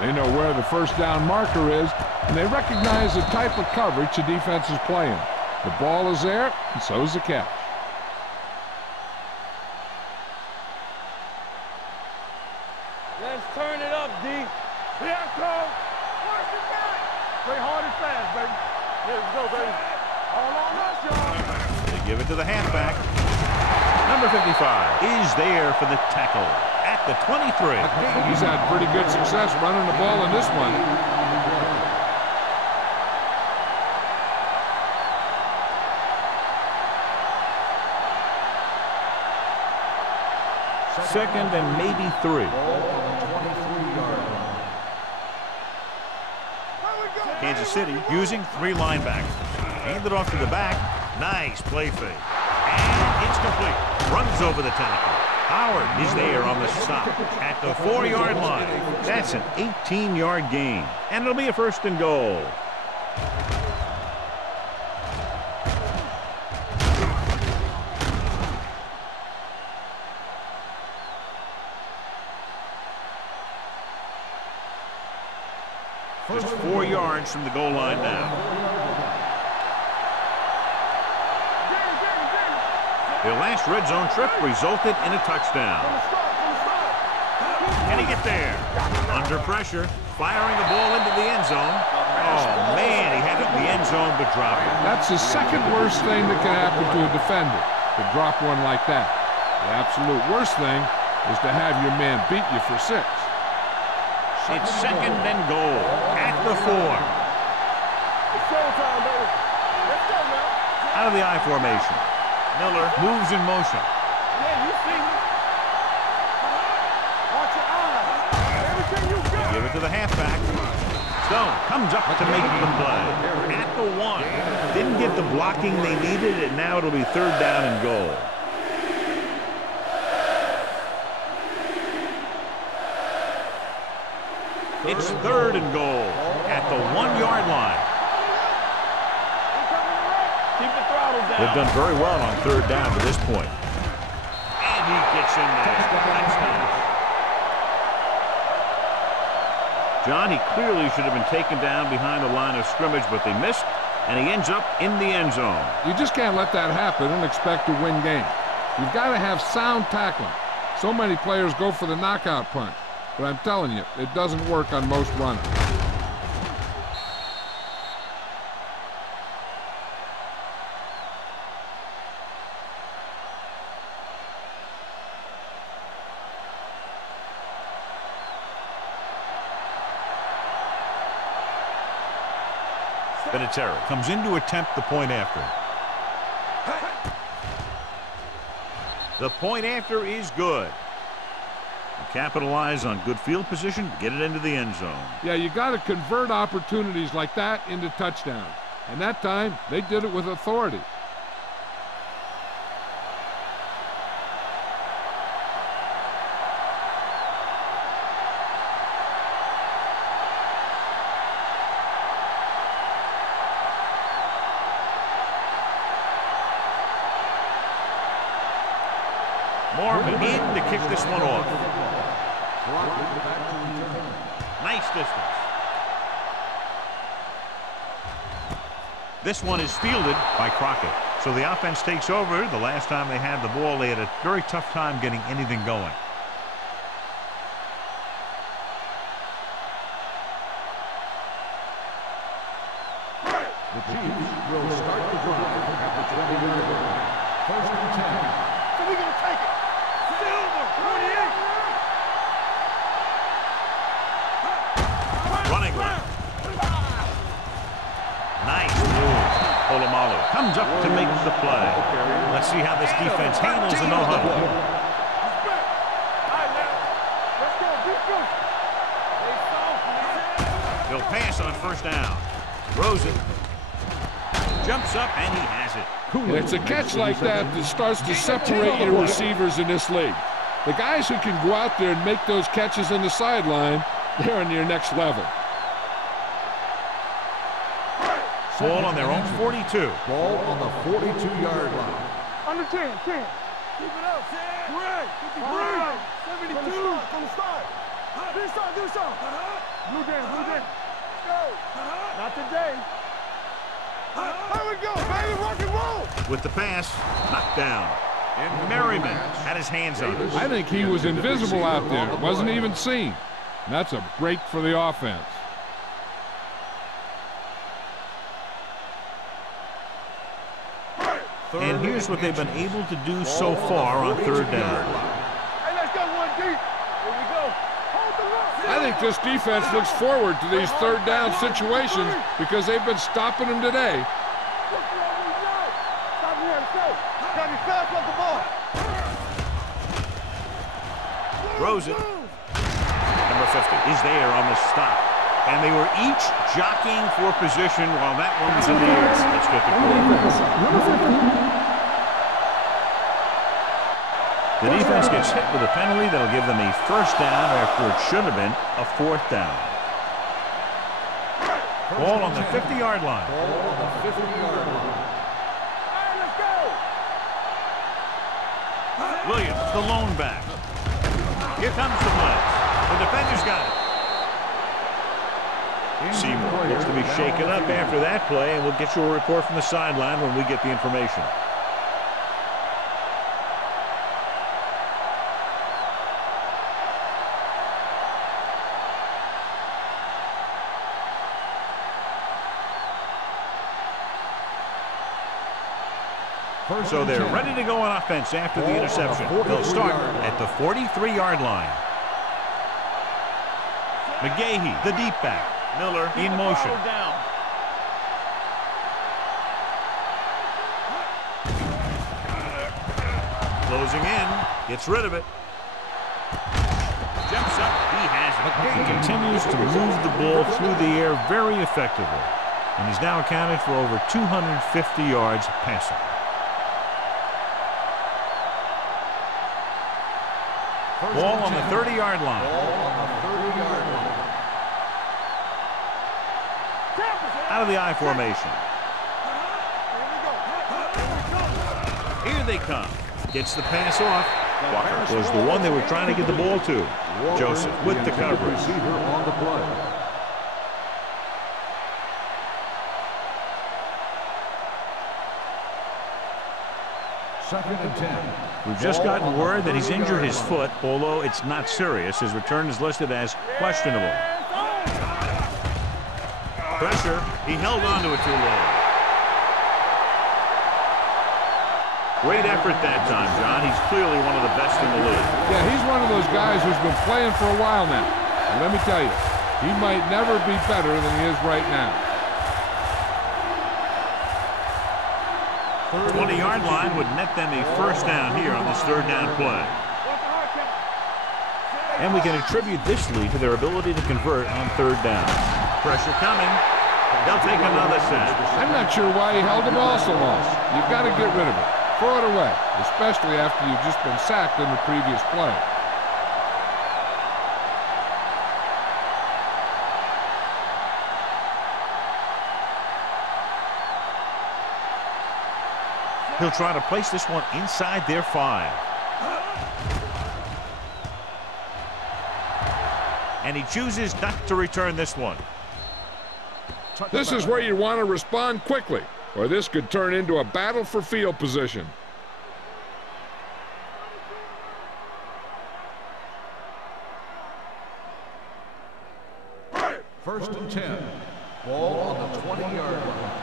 They know where the first down marker is, and they recognize the type of coverage the defense is playing. The ball is there, and so is the catch. Let's turn it up, D. Here I come. Watch it back. Play hard and fast, baby. Here we go, baby. All on us, y'all. They give it to the halfback. Number 55 is there for the tackle at the 23. He's had pretty good success running the ball in this one. Second and maybe 3. Kansas City using 3 linebackers. Hand it off to the back. Nice play fake. And it's complete. Runs over the tackle. Howard is there on the stop at the 4-yard line. That's an 18-yard gain. And it'll be a 1st and goal. Just 4 yards from the goal line now. Their last red zone trip resulted in a touchdown. Can he get there? Under pressure, firing the ball into the end zone. Oh, man, he had it in the end zone, but dropped it. That's the second worst thing that can happen to a defender, to drop one like that. The absolute worst thing is to have your man beat you for 6. It's 2nd and goal at the 4. It's showtime, baby. Let's go now. Out of the I formation. Miller moves in motion. Yeah, you see me. Watch your eyes. Everything you got. Give it to the halfback. Stone comes up to make the play at the 1. Didn't get the blocking they needed, and now it'll be 3rd down and goal. It's 3rd and goal at the 1-yard line. Keep the throttle down. They've done very well on 3rd down to this point. And he gets in there. Touchdown. John, he clearly should have been taken down behind the line of scrimmage, but they missed, and he ends up in the end zone. You just can't let that happen and expect to win games. You've got to have sound tackling. So many players go for the knockout punch, but I'm telling you, it doesn't work on most runners. Benitero comes in to attempt the point after. The point after is good. Capitalize on good field position to get it into the end zone. Yeah, you got to convert opportunities like that into touchdowns. And that time, they did it with authority. Morgan in to kick this one off. Nice distance. This one is fielded by Crockett. So the offense takes over. The last time they had the ball, they had a very tough time getting anything going. The Chiefs will start the drive at the 20-yard line. 1st and 10. So we're going to take it. Silver, 28. Running one. Nice move. Polamalu comes up to make the play. Let's see how this defense handles the no-huddle. He'll pass on first down. Throws it. Jumps up, and he has it. And it's a catch like that that starts to separate your receivers in this league. The guys who can go out there and make those catches on the sideline, they're on your next level. Ball on their own 42. Ball on the 42-yard line. Under 10, 10. Keep it up, Sam. Great. 72. From the start. Do something. Blue down. Go. Not today. Here we go, baby. Rock and roll. With the pass, knocked down. Merriman had his hands on it. I think he was invisible out there. Wasn't even seen. And that's a break for the offense. And here's what they've been able to do so far on third down. Hey, let's go one deep. Here we go. Hold the look. I think this defense looks forward to these third down situations because they've been stopping them today. Stop here, let's go. Got me fast off the ball. Throws it. Number 50 is there on the stop. And they were each jockeying for position while that one was in the air. Let's get the quarterback. The defense gets hit with a penalty that'll give them a first down after it should have been a fourth down. Ball on the 50-yard line. Ball on the 50-yard line. Hey, let's go. Williams, the lone back. Here comes the blitz. The defender's got it. Seymour looks to be shaken up after that play, and we'll get you a report from the sideline when we get the information. So they're ready to go on offense after the interception. They'll start at the 43-yard line. McGahee, the deep back. Miller in motion. Closing in. Gets rid of it. Jumps up. He has it. McGahee continues to move the ball through the air very effectively. And he's now accounted for over 250 yards passing. Ball on the 30-yard line. Ball on the 30-yard line. Out of the I formation. Here they come. Gets the pass off. Walker was the one they were trying to get the ball to. Joseph with the coverage. Receiver on the play. Second and 10. We've just gotten word that he's injured his foot, although it's not serious. His return is listed as questionable. Pressure. He held on to it too long. Great effort that time, John. He's clearly one of the best in the league. Yeah, he's one of those guys who's been playing for a while now. And let me tell you, he might never be better than he is right now. 20-yard line would net them a first down here on this third down play. And we can attribute this lead to their ability to convert on third down. Pressure coming. They'll take another sack. I'm not sure why he held the ball so long. You've got to get rid of it. Throw it away, especially after you've just been sacked in the previous play. He'll try to place this one inside their 5. And he chooses not to return this one. This is where you want to respond quickly, or this could turn into a battle for field position. First and 10. Ball on the 20-yard line.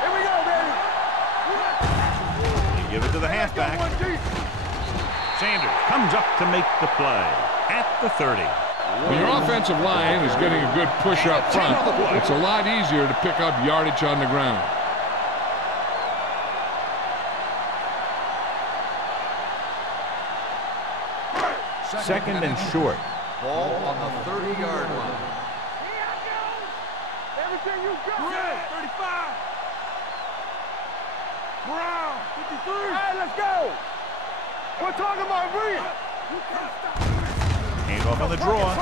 Here we go, baby. They give it to the halfback. Sanders comes up to make the play at the 30. When your offensive line is getting a good push up front, it's a lot easier to pick up yardage on the ground. Second and short. Ball on the 30-yard line. Everything you got. 35. Brown, 53. All right, let's go. We're talking about Reed. Hand off on the draw.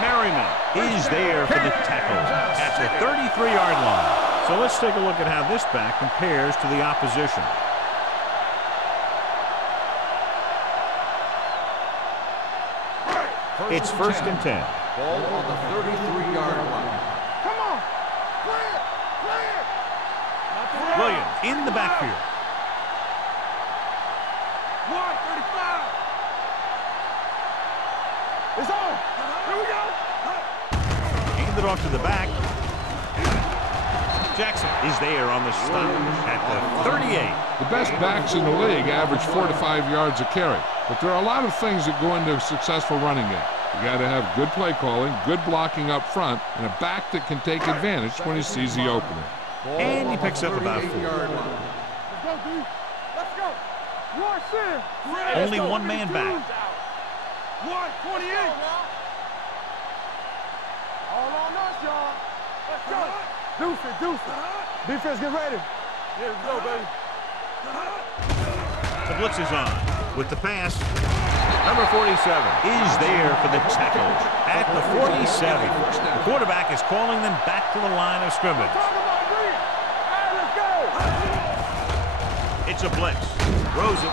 Merriman is there for the tackle at the 33-yard line. So let's take a look at how this back compares to the opposition. It's first and 10. Ball on the 33-yard line. Come on. Clear. Clear. Williams in the backfield. 135. It's on. Here we go. Hand it off to the back. Jackson is there on the stop at the 38. The best backs in the league average 4 to 5 yards a carry. But there are a lot of things that go into a successful running game. You got to have good play calling, good blocking up front, and a back that can take advantage when he sees the opening. And he picks up about 4. Let's go, D. Let's go. Rush in. Only one man back. 128. All on us, y'all. Let's go. Deuce it, deuce it. Defense, get ready. Here we go, baby. The blitz is on with the pass. Number 47 is there for the tackle at the 47. The quarterback is calling them back to the line of scrimmage. It's a blitz. Throws it.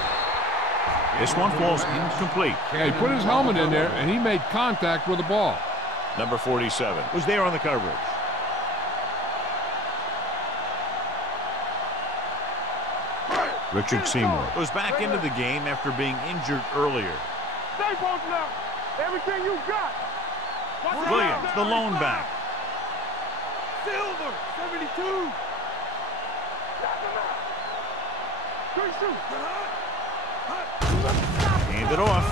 This one falls incomplete. Yeah, he put his helmet in there, and he made contact with the ball. Number 47 was there on the coverage. Richard Seymour goes back into the game after being injured earlier. Stay both now. Everything you got. Williams, the lone back. Silver, 72. Hand it off.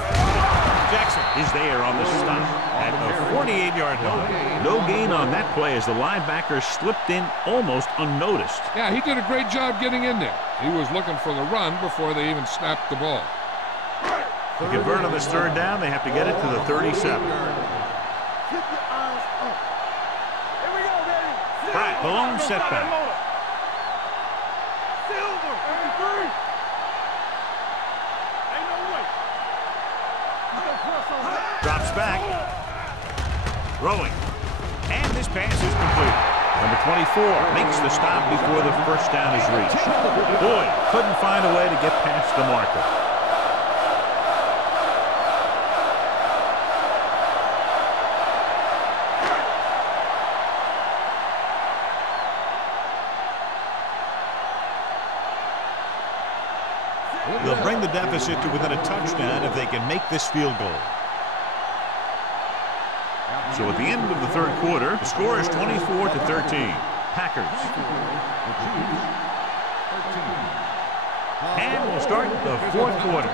Jackson is there on the stop at the 48-yard line. No gain on that play as the linebacker slipped in almost unnoticed. Yeah, he did a great job getting in there. He was looking for the run before they even snapped the ball. To convert on this third down, they have to get it to the 37. Keep your eyes up. Here we go, baby. Pratt, the lone setback. Silver, 53. Ain't no way. Drops back. Throwing. And this pass is complete. Number 24 makes the stop before the first down is reached. Boyd couldn't find a way to get past the marker. They'll bring the deficit to within a touchdown if they can make this field goal. So at the end of the third quarter, the score is 24-13. Packers. And we'll start the fourth quarter.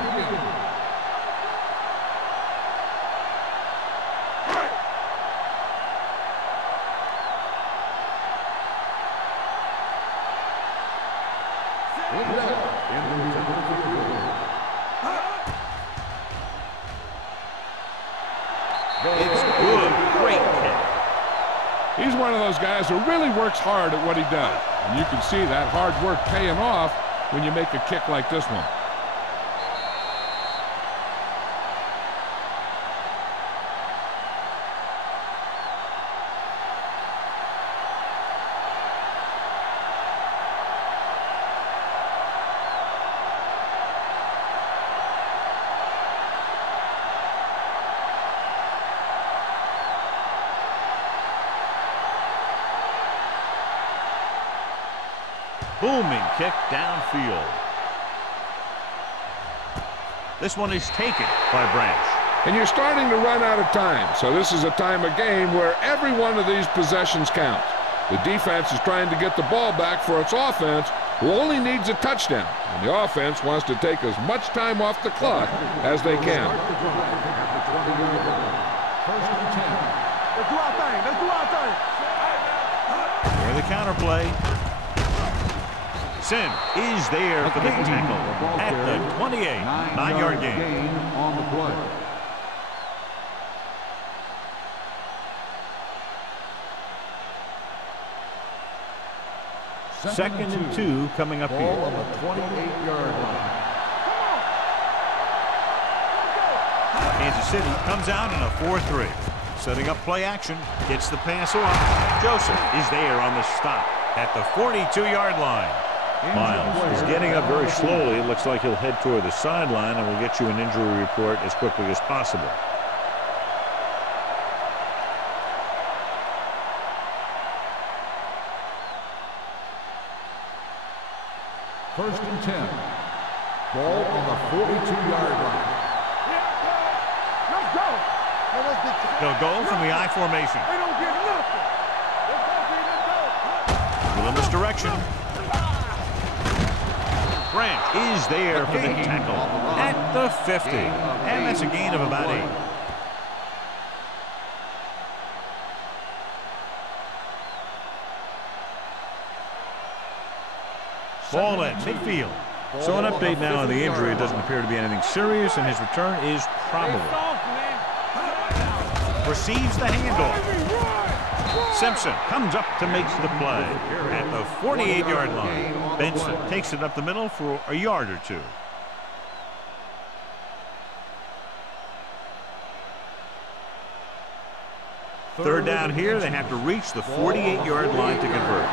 It's good. Great kick. He's one of those guys who really works hard at what he does. And you can see that hard work paying off when you make a kick like this one. Booming kick downfield. This one is taken by Branch. And you're starting to run out of time, so this is a time of game where every one of these possessions counts. The defense is trying to get the ball back for its offense, who only needs a touchdown, and the offense wants to take as much time off the clock as they can. First and 10. Let's do our thing. Let's do our thing. Here the counter play. Sim is there for the tackle at the 28. 9-yard gain. On the play. Second and 2 coming up Ball here. on the 28-yard line. Kansas City comes out in a 4-3. Setting up play action. Gets the pass off. Joseph is there on the stop at the 42-yard line. Miles is getting up very slowly. It looks like he'll head toward the sideline, and we'll get you an injury report as quickly as possible. First and 10. Ball on the 42-yard line. Let's go. They'll go from the I formation. They don't get nothing. Let's go, Little misdirection. Branch is there for the tackle at the 50. And that's a gain of about 8. Ball at midfield. So an update now on the injury. It doesn't appear to be anything serious, and his return is probable. Receives the handoff. Simpson comes up to make the play at the 48-yard line. Benson takes it up the middle for a yard or 2. Third down here. They have to reach the 48-yard line to convert.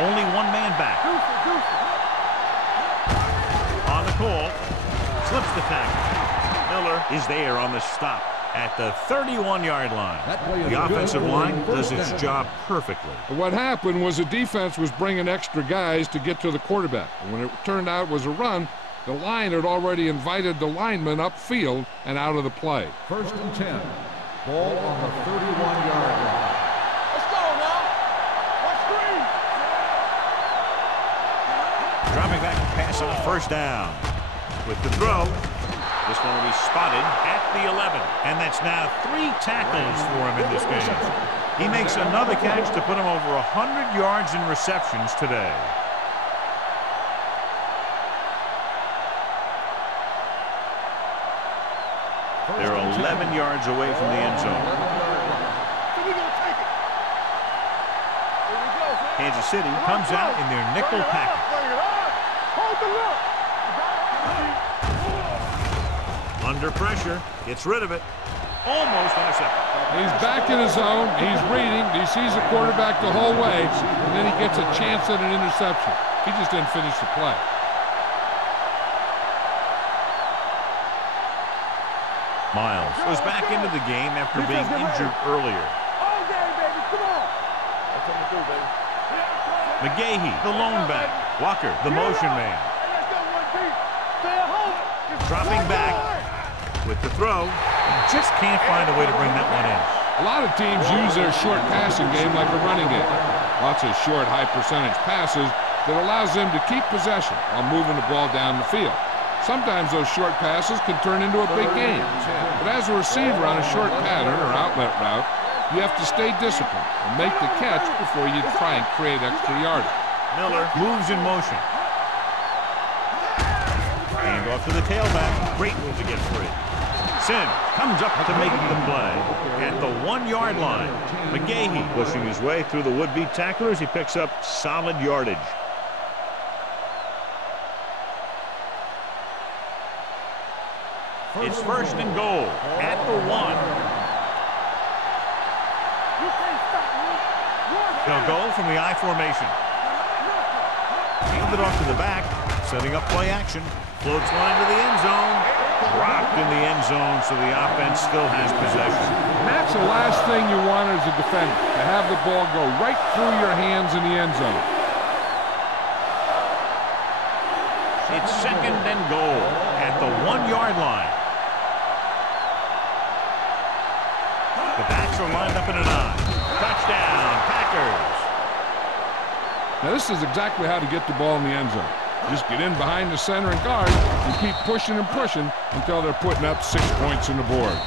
Only one man back. On the call. Slips the tackle. Miller is there on the stop at the 31-yard line. The offensive line does its job perfectly. What happened was the defense was bringing extra guys to get to the quarterback. And when it turned out it was a run, the line had already invited the lineman upfield and out of the play. First and 10. Ball on the 31-yard line. Let's go now. Let's screen. Dropping back to pass on first down. With the throw, this one will be spotted at the 11. And that's now 3 tackles for him in this game. He makes another catch to put him over 100 yards in receptions today. They're 11 yards away from the end zone. Kansas City comes out in their nickel package. Under pressure, gets rid of it. Almost intercepted. He's back in his zone. He's reading. He sees the quarterback the whole way, and then he gets a chance at an interception. He just didn't finish the play. Miles was back into the game after being injured earlier. All day, baby. Come on. That's what we do, baby. McGahee, the lone back. Walker, the motion man. Dropping back with the throw. Just can't find a way to bring that one in. A lot of teams use their short passing game like a running game. Lots of short, high-percentage passes that allows them to keep possession while moving the ball down the field. Sometimes those short passes can turn into a big game. But as a receiver on a short pattern or outlet route, you have to stay disciplined and make the catch before you try and create extra yardage. Miller moves in motion. Hand off to the tailback. Great move to get free. Sim comes up to make the play at the 1-yard line. McGahee pushing his way through the would-be tacklers. He picks up solid yardage. It's first and goal at the 1. They'll go from the I formation. Handed off to the back, setting up play action. Floats one into the end zone. Dropped in the end zone, so the offense still has possession. And that's the last thing you want as a defender, to have the ball go right through your hands in the end zone. It's second and goal at the 1-yard line. The backs are lined up in an I. Touchdown, Packers. Now this is exactly how to get the ball in the end zone. Just get in behind the center and guard and keep pushing and pushing until they're putting up 6 points on the board.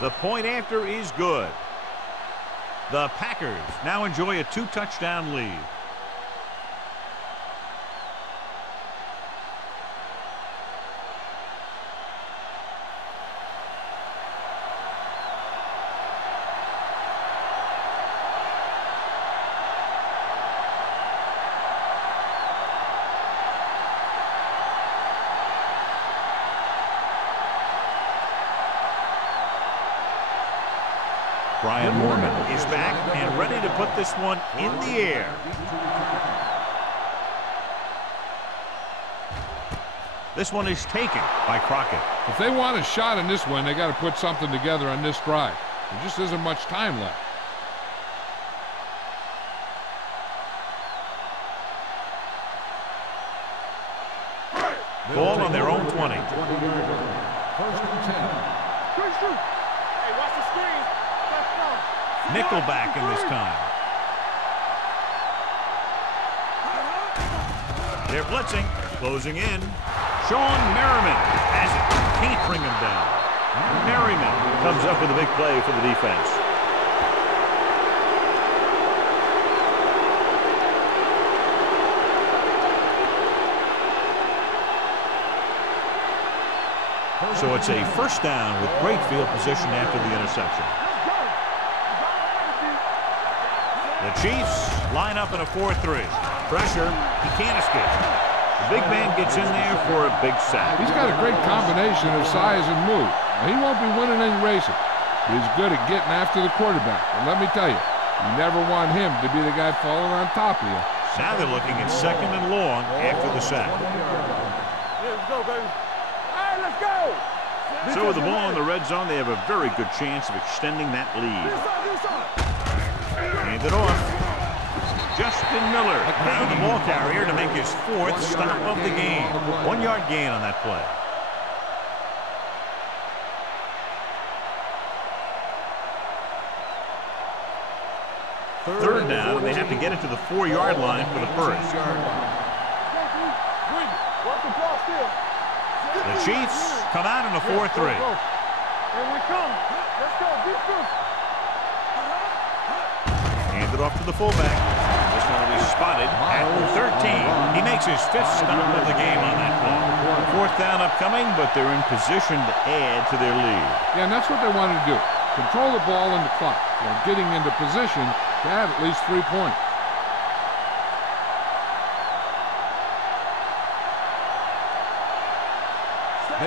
The point after is good. The Packers now enjoy a 2-touchdown lead. Brian Moorman is back and ready to put this one in the air. This one is taken by Crockett. If they want a shot in this one, they got to put something together on this drive. There just isn't much time left. Ball on their own 20. 20-yard line. First and 10. Hey, watch the screen. Nickelback in this time. They're blitzing, closing in. Sean Merriman has it. Can't bring him down. Merriman comes up with a big play for the defense. So it's a first down with great field position after the interception. The Chiefs line up in a 4-3. Pressure, he can't escape. The big man gets in there for a big sack. He's got a great combination of size and move. Now, he won't be winning any races, but he's good at getting after the quarterback. And let me tell you, you never want him to be the guy falling on top of you. Now they're looking at 2nd and long after the sack. Let's go, baby. All right, let's go. So with the ball in the red zone, they have a very good chance of extending that lead. Hand it off. Justin Miller now the ball carrier to make his 4th stop of the game. 1-yard gain on that play. Third down, and they have to get it to the 4-yard line for the first. The Chiefs come out in a 4-3. Here we come. Let's go. Defense. Hand it off to the fullback. This one will be spotted at the 13. He makes his 5th stop of the game on that play. 4th down upcoming, but they're in position to add to their lead. Yeah, and that's what they want to do. Control the ball and the clock. They're getting into position to have at least 3 points.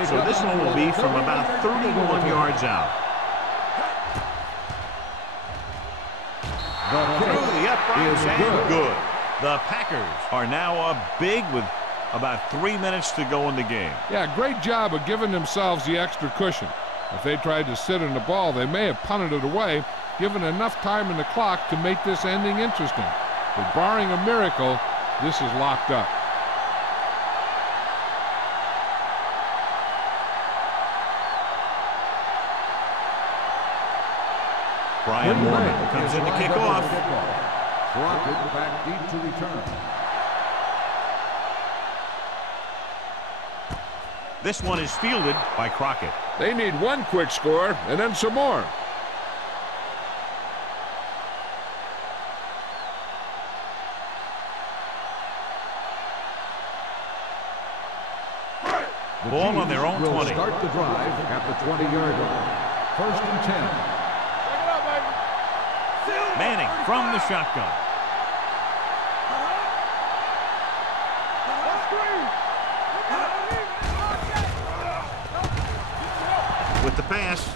So this one will be from about 31 yards out. Through the uprights and good. The Packers are now up big with about 3 minutes to go in the game. Yeah, great job of giving themselves the extra cushion. If they tried to sit on the ball, they may have punted it away, given enough time in the clock to make this ending interesting. But barring a miracle, this is locked up. Brian Moorman comes in to kick off. Crockett back deep to return. This one is fielded by Crockett. They need one quick score and then some more. Ball on their own 20. Start the drive at the 20-yard line. First and 10. Manning from the shotgun. With the pass,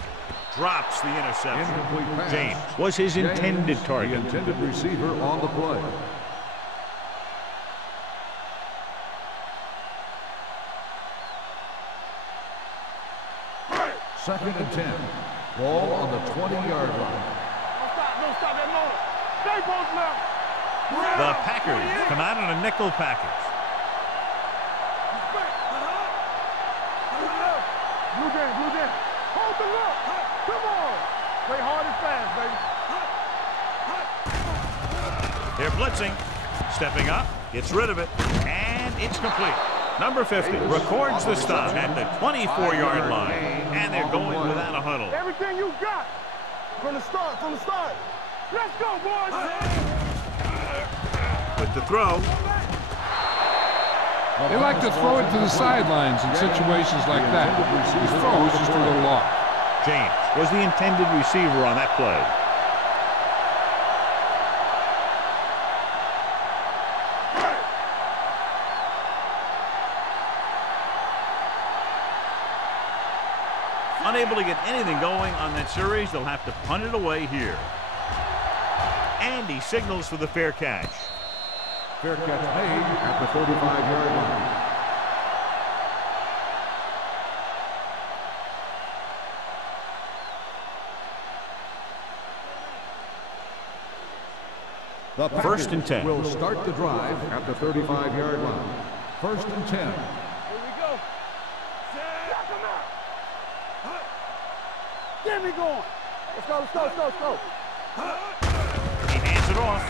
drops the interception. James was his intended target. The intended receiver on the play. Second and 10. Ball on the 20-yard line. Don't stop that motor. Stay post left. The Packers come out in a nickel package. Blue game. Hold the look. Come on. Play hard and fast, baby. They're blitzing. Stepping up. Gets rid of it. And it's complete. Number 50 records the stop at the 24-yard line. And they're going without a huddle. Everything you got. From the start. Let's go, boys. With the throw. They like to throw it to the sidelines in situations like that. His throw is just a little off. James was the intended receiver on that play. Unable to get anything going on that series, they'll have to punt it away here. And he signals for the fair catch. Fair catch made at the 35-yard line. The Packers First and 10. will start the drive at the 35-yard line. First and 10. Here we go. Check him out. Get me going. Let's go. He hands it off.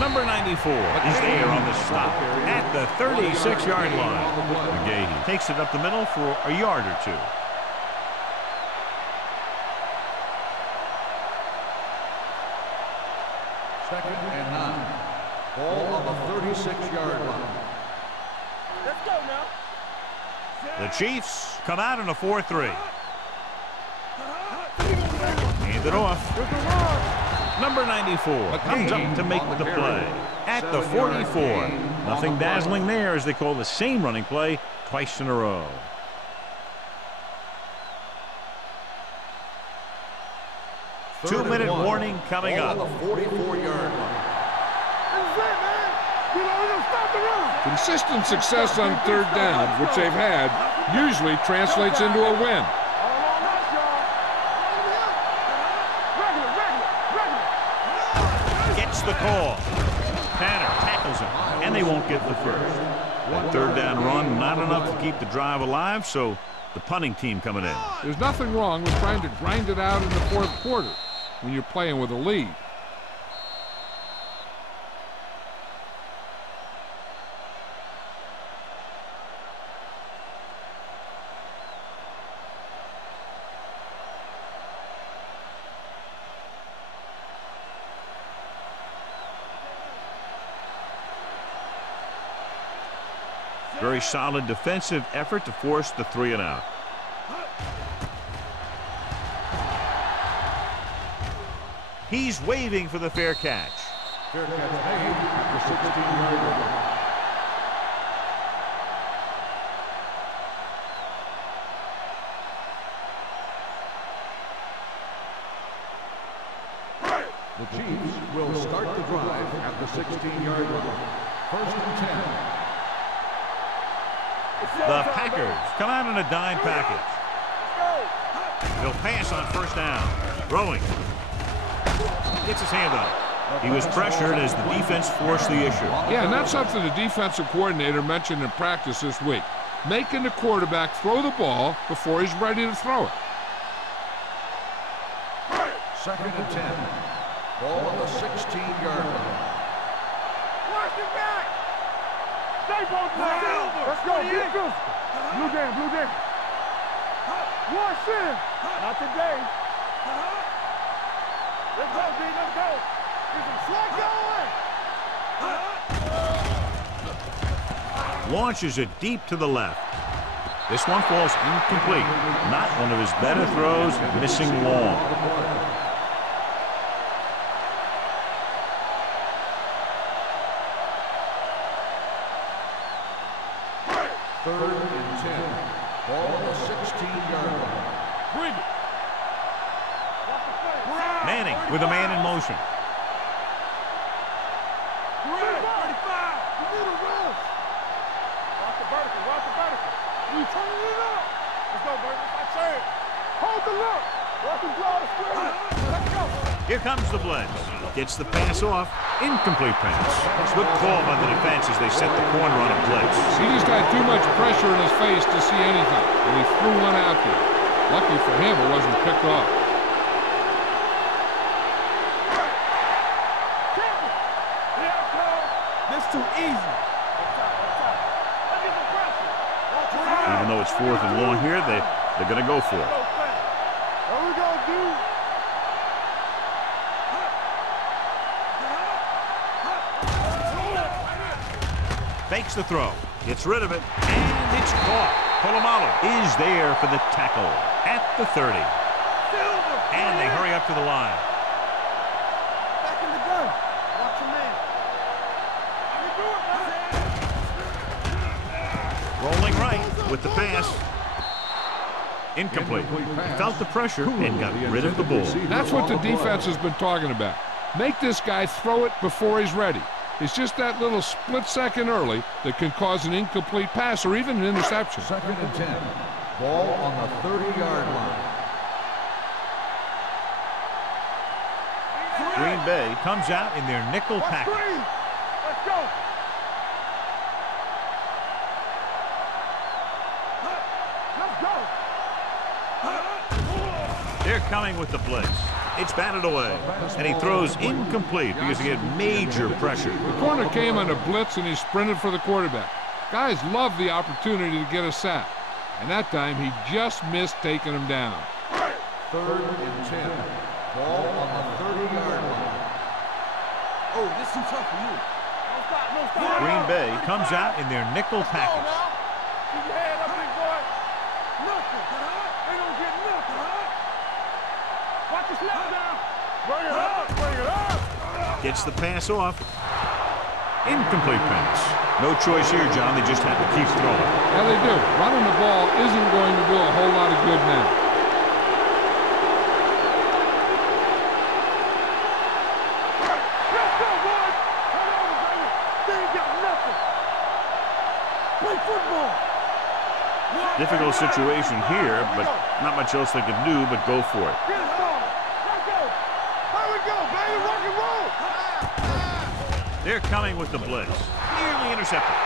Number 94 is there on the stop at the 36-yard line. McGahee takes it up the middle for a yard or two. Second and 9. Ball on the 36-yard line. Let's go now. The Chiefs come out in a 4-3. Hand it off. Number 94 comes up to make the play at the 44. Nothing dazzling there as they call the same running play twice in a row. Two-minute warning coming up. On the 44-yard line. This is it, man. We're going to stop the run. Consistent success on third down, which they've had, usually translates into a win. Gets the call. Tanner tackles him, and they won't get the first. That third down run, not enough to keep the drive alive, so the punting team coming in. There's nothing wrong with trying to grind it out in the fourth quarter when you're playing with a lead. Very solid defensive effort to force the 3-and-out. He's waving for the fair catch. Fair catch made at the 16-yard line. The Chiefs will start the drive at the 16-yard line. First and 10. The Packers come out in a dime package. He'll pass on first down. Throwing. Gets his hand up. He was pressured as the defense forced the issue. Yeah, and that's something the defensive coordinator mentioned in practice this week. Making the quarterback throw the ball before he's ready to throw it. Second and 10. Ball on the 16-yard line. Watch it back. Stay both now. Let's go. Get physical. Blue game. Watch it. Not today. Let's go, D. Let's go. Get some slack going. Launches it deep to the left. This one falls incomplete. Not one of his better throws, missing long. Third and 10. Ball on the 16-yard line. Bring it. Manning with a man in motion. 35. You need a rush. Watch the vertical. We turning it up. Let's go, Burton. That's our turn. Hold the look. Watch him draw the screen. Let's go. Here comes the blitz. Gets the pass off. Incomplete pass. Good call by the defense as they set the corner on a blitz. He just had too much pressure in his face to see anything, and he threw one out there. Lucky for him, it wasn't picked off. This too easy. Even though it's 4th and long here, they're going to go for it. There we go, dude. Fakes the throw. Gets rid of it. And it's caught. Polamalu is there for the tackle at the 30. And they hurry up to the line. Back in the gun. Watch your man. Rolling right with the pass. Incomplete. He felt the pressure and got rid of the ball. That's what the defense has been talking about. Make this guy throw it before he's ready. It's just that little split second early that can cause an incomplete pass or even an interception. 2nd and 10. Ball on the 30-yard line. Green Bay comes out in their nickel package. Let's go. Let's go. They're coming with the blitz. It's batted away, and he throws incomplete because he had major pressure. The corner came on a blitz, and he sprinted for the quarterback. Guys love the opportunity to get a sack, and that time he just missed taking him down. 3rd and 10. Ball on the 30-yard line. Oh, this is too tough for you. No stop. Green Bay comes out in their nickel package. Keep your head up, big boy. Nothing. They don't get nothing. Watch your slap down. Bring it up. Bring it up. Gets the pass off. Incomplete pass. No choice here, John. They just have to keep throwing. Yeah, they do. Running the ball isn't going to do a whole lot of good now. Let's go, boys. Come on, baby. They ain't got nothing. Play football. Difficult situation here, but not much else they can do but go for it. Get it started. Let's go. There we go, baby. Rock and roll. They're coming with the blitz. Nearly intercepted.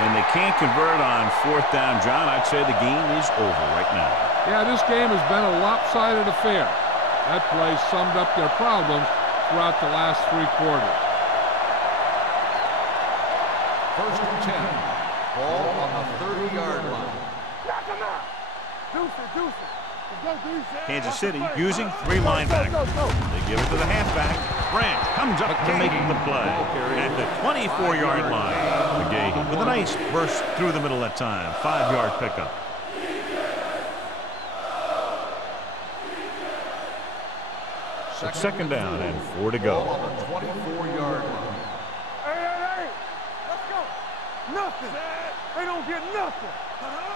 And they can't convert on 4th down, John. I'd say the game is over right now. Yeah, this game has been a lopsided affair. That play summed up their problems throughout the last 3 quarters. 1st and 10. Ball on the 30-yard line. Knock him out. Deuce it. Let's go, Deuce. Kansas City using 3 linebackers. They give it to the halfback. Branch comes up to make the play at the 24-yard line. McGahee with a nice burst through the middle that time. 5-yard pickup. It's 2nd down and 4 to go. Ball on the 24-yard line. Hey. Let's go. Nothing. They don't get nothing.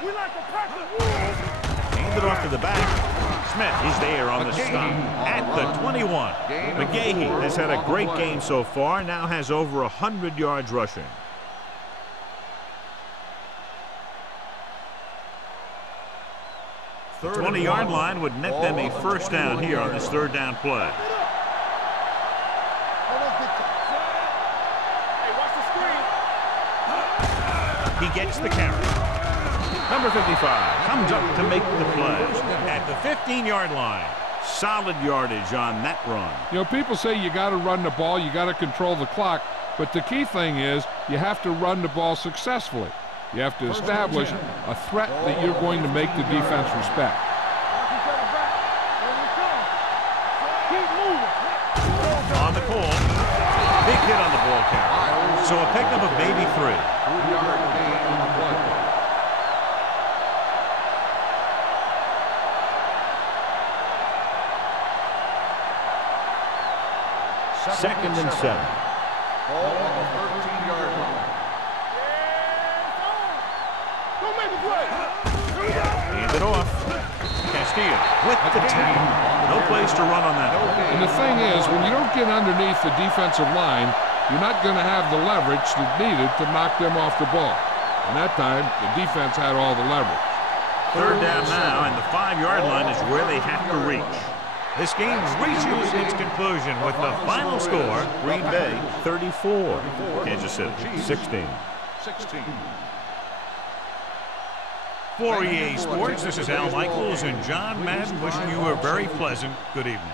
We like a pack of wolves. Hand it off to the back. Smith is there on the stop at the 21. McGahee has had a great game so far, now has over 100 yards rushing. The 20-yard line would net them a 1st down here on this 3rd down play. He gets the carry. Number 55 comes up to make the play at the 15-yard line. Solid yardage on that run. You know, people say you got to run the ball, you got to control the clock, but the key thing is you have to run the ball successfully. You have to establish a threat that you're going to make the defense respect. On the call, big hit on the ball carrier. So a pickup of maybe 3. 3-yard gain on the play. Second and 7. Ball on the 13-yard line. Don't make a play. Hand it off. Castillo with the tackle. No place to run on that. And the thing is, when you don't get underneath the defensive line, you're not going to have the leverage that's needed to knock them off the ball. And that time, the defense had all the leverage. third down now, and the 5-yard line is where they have to reach. This game reaches its conclusion with the final score, Green Bay 34, Kansas City 16. For EA Sports, this is Al Michaels and John Madden wishing you a very pleasant good evening.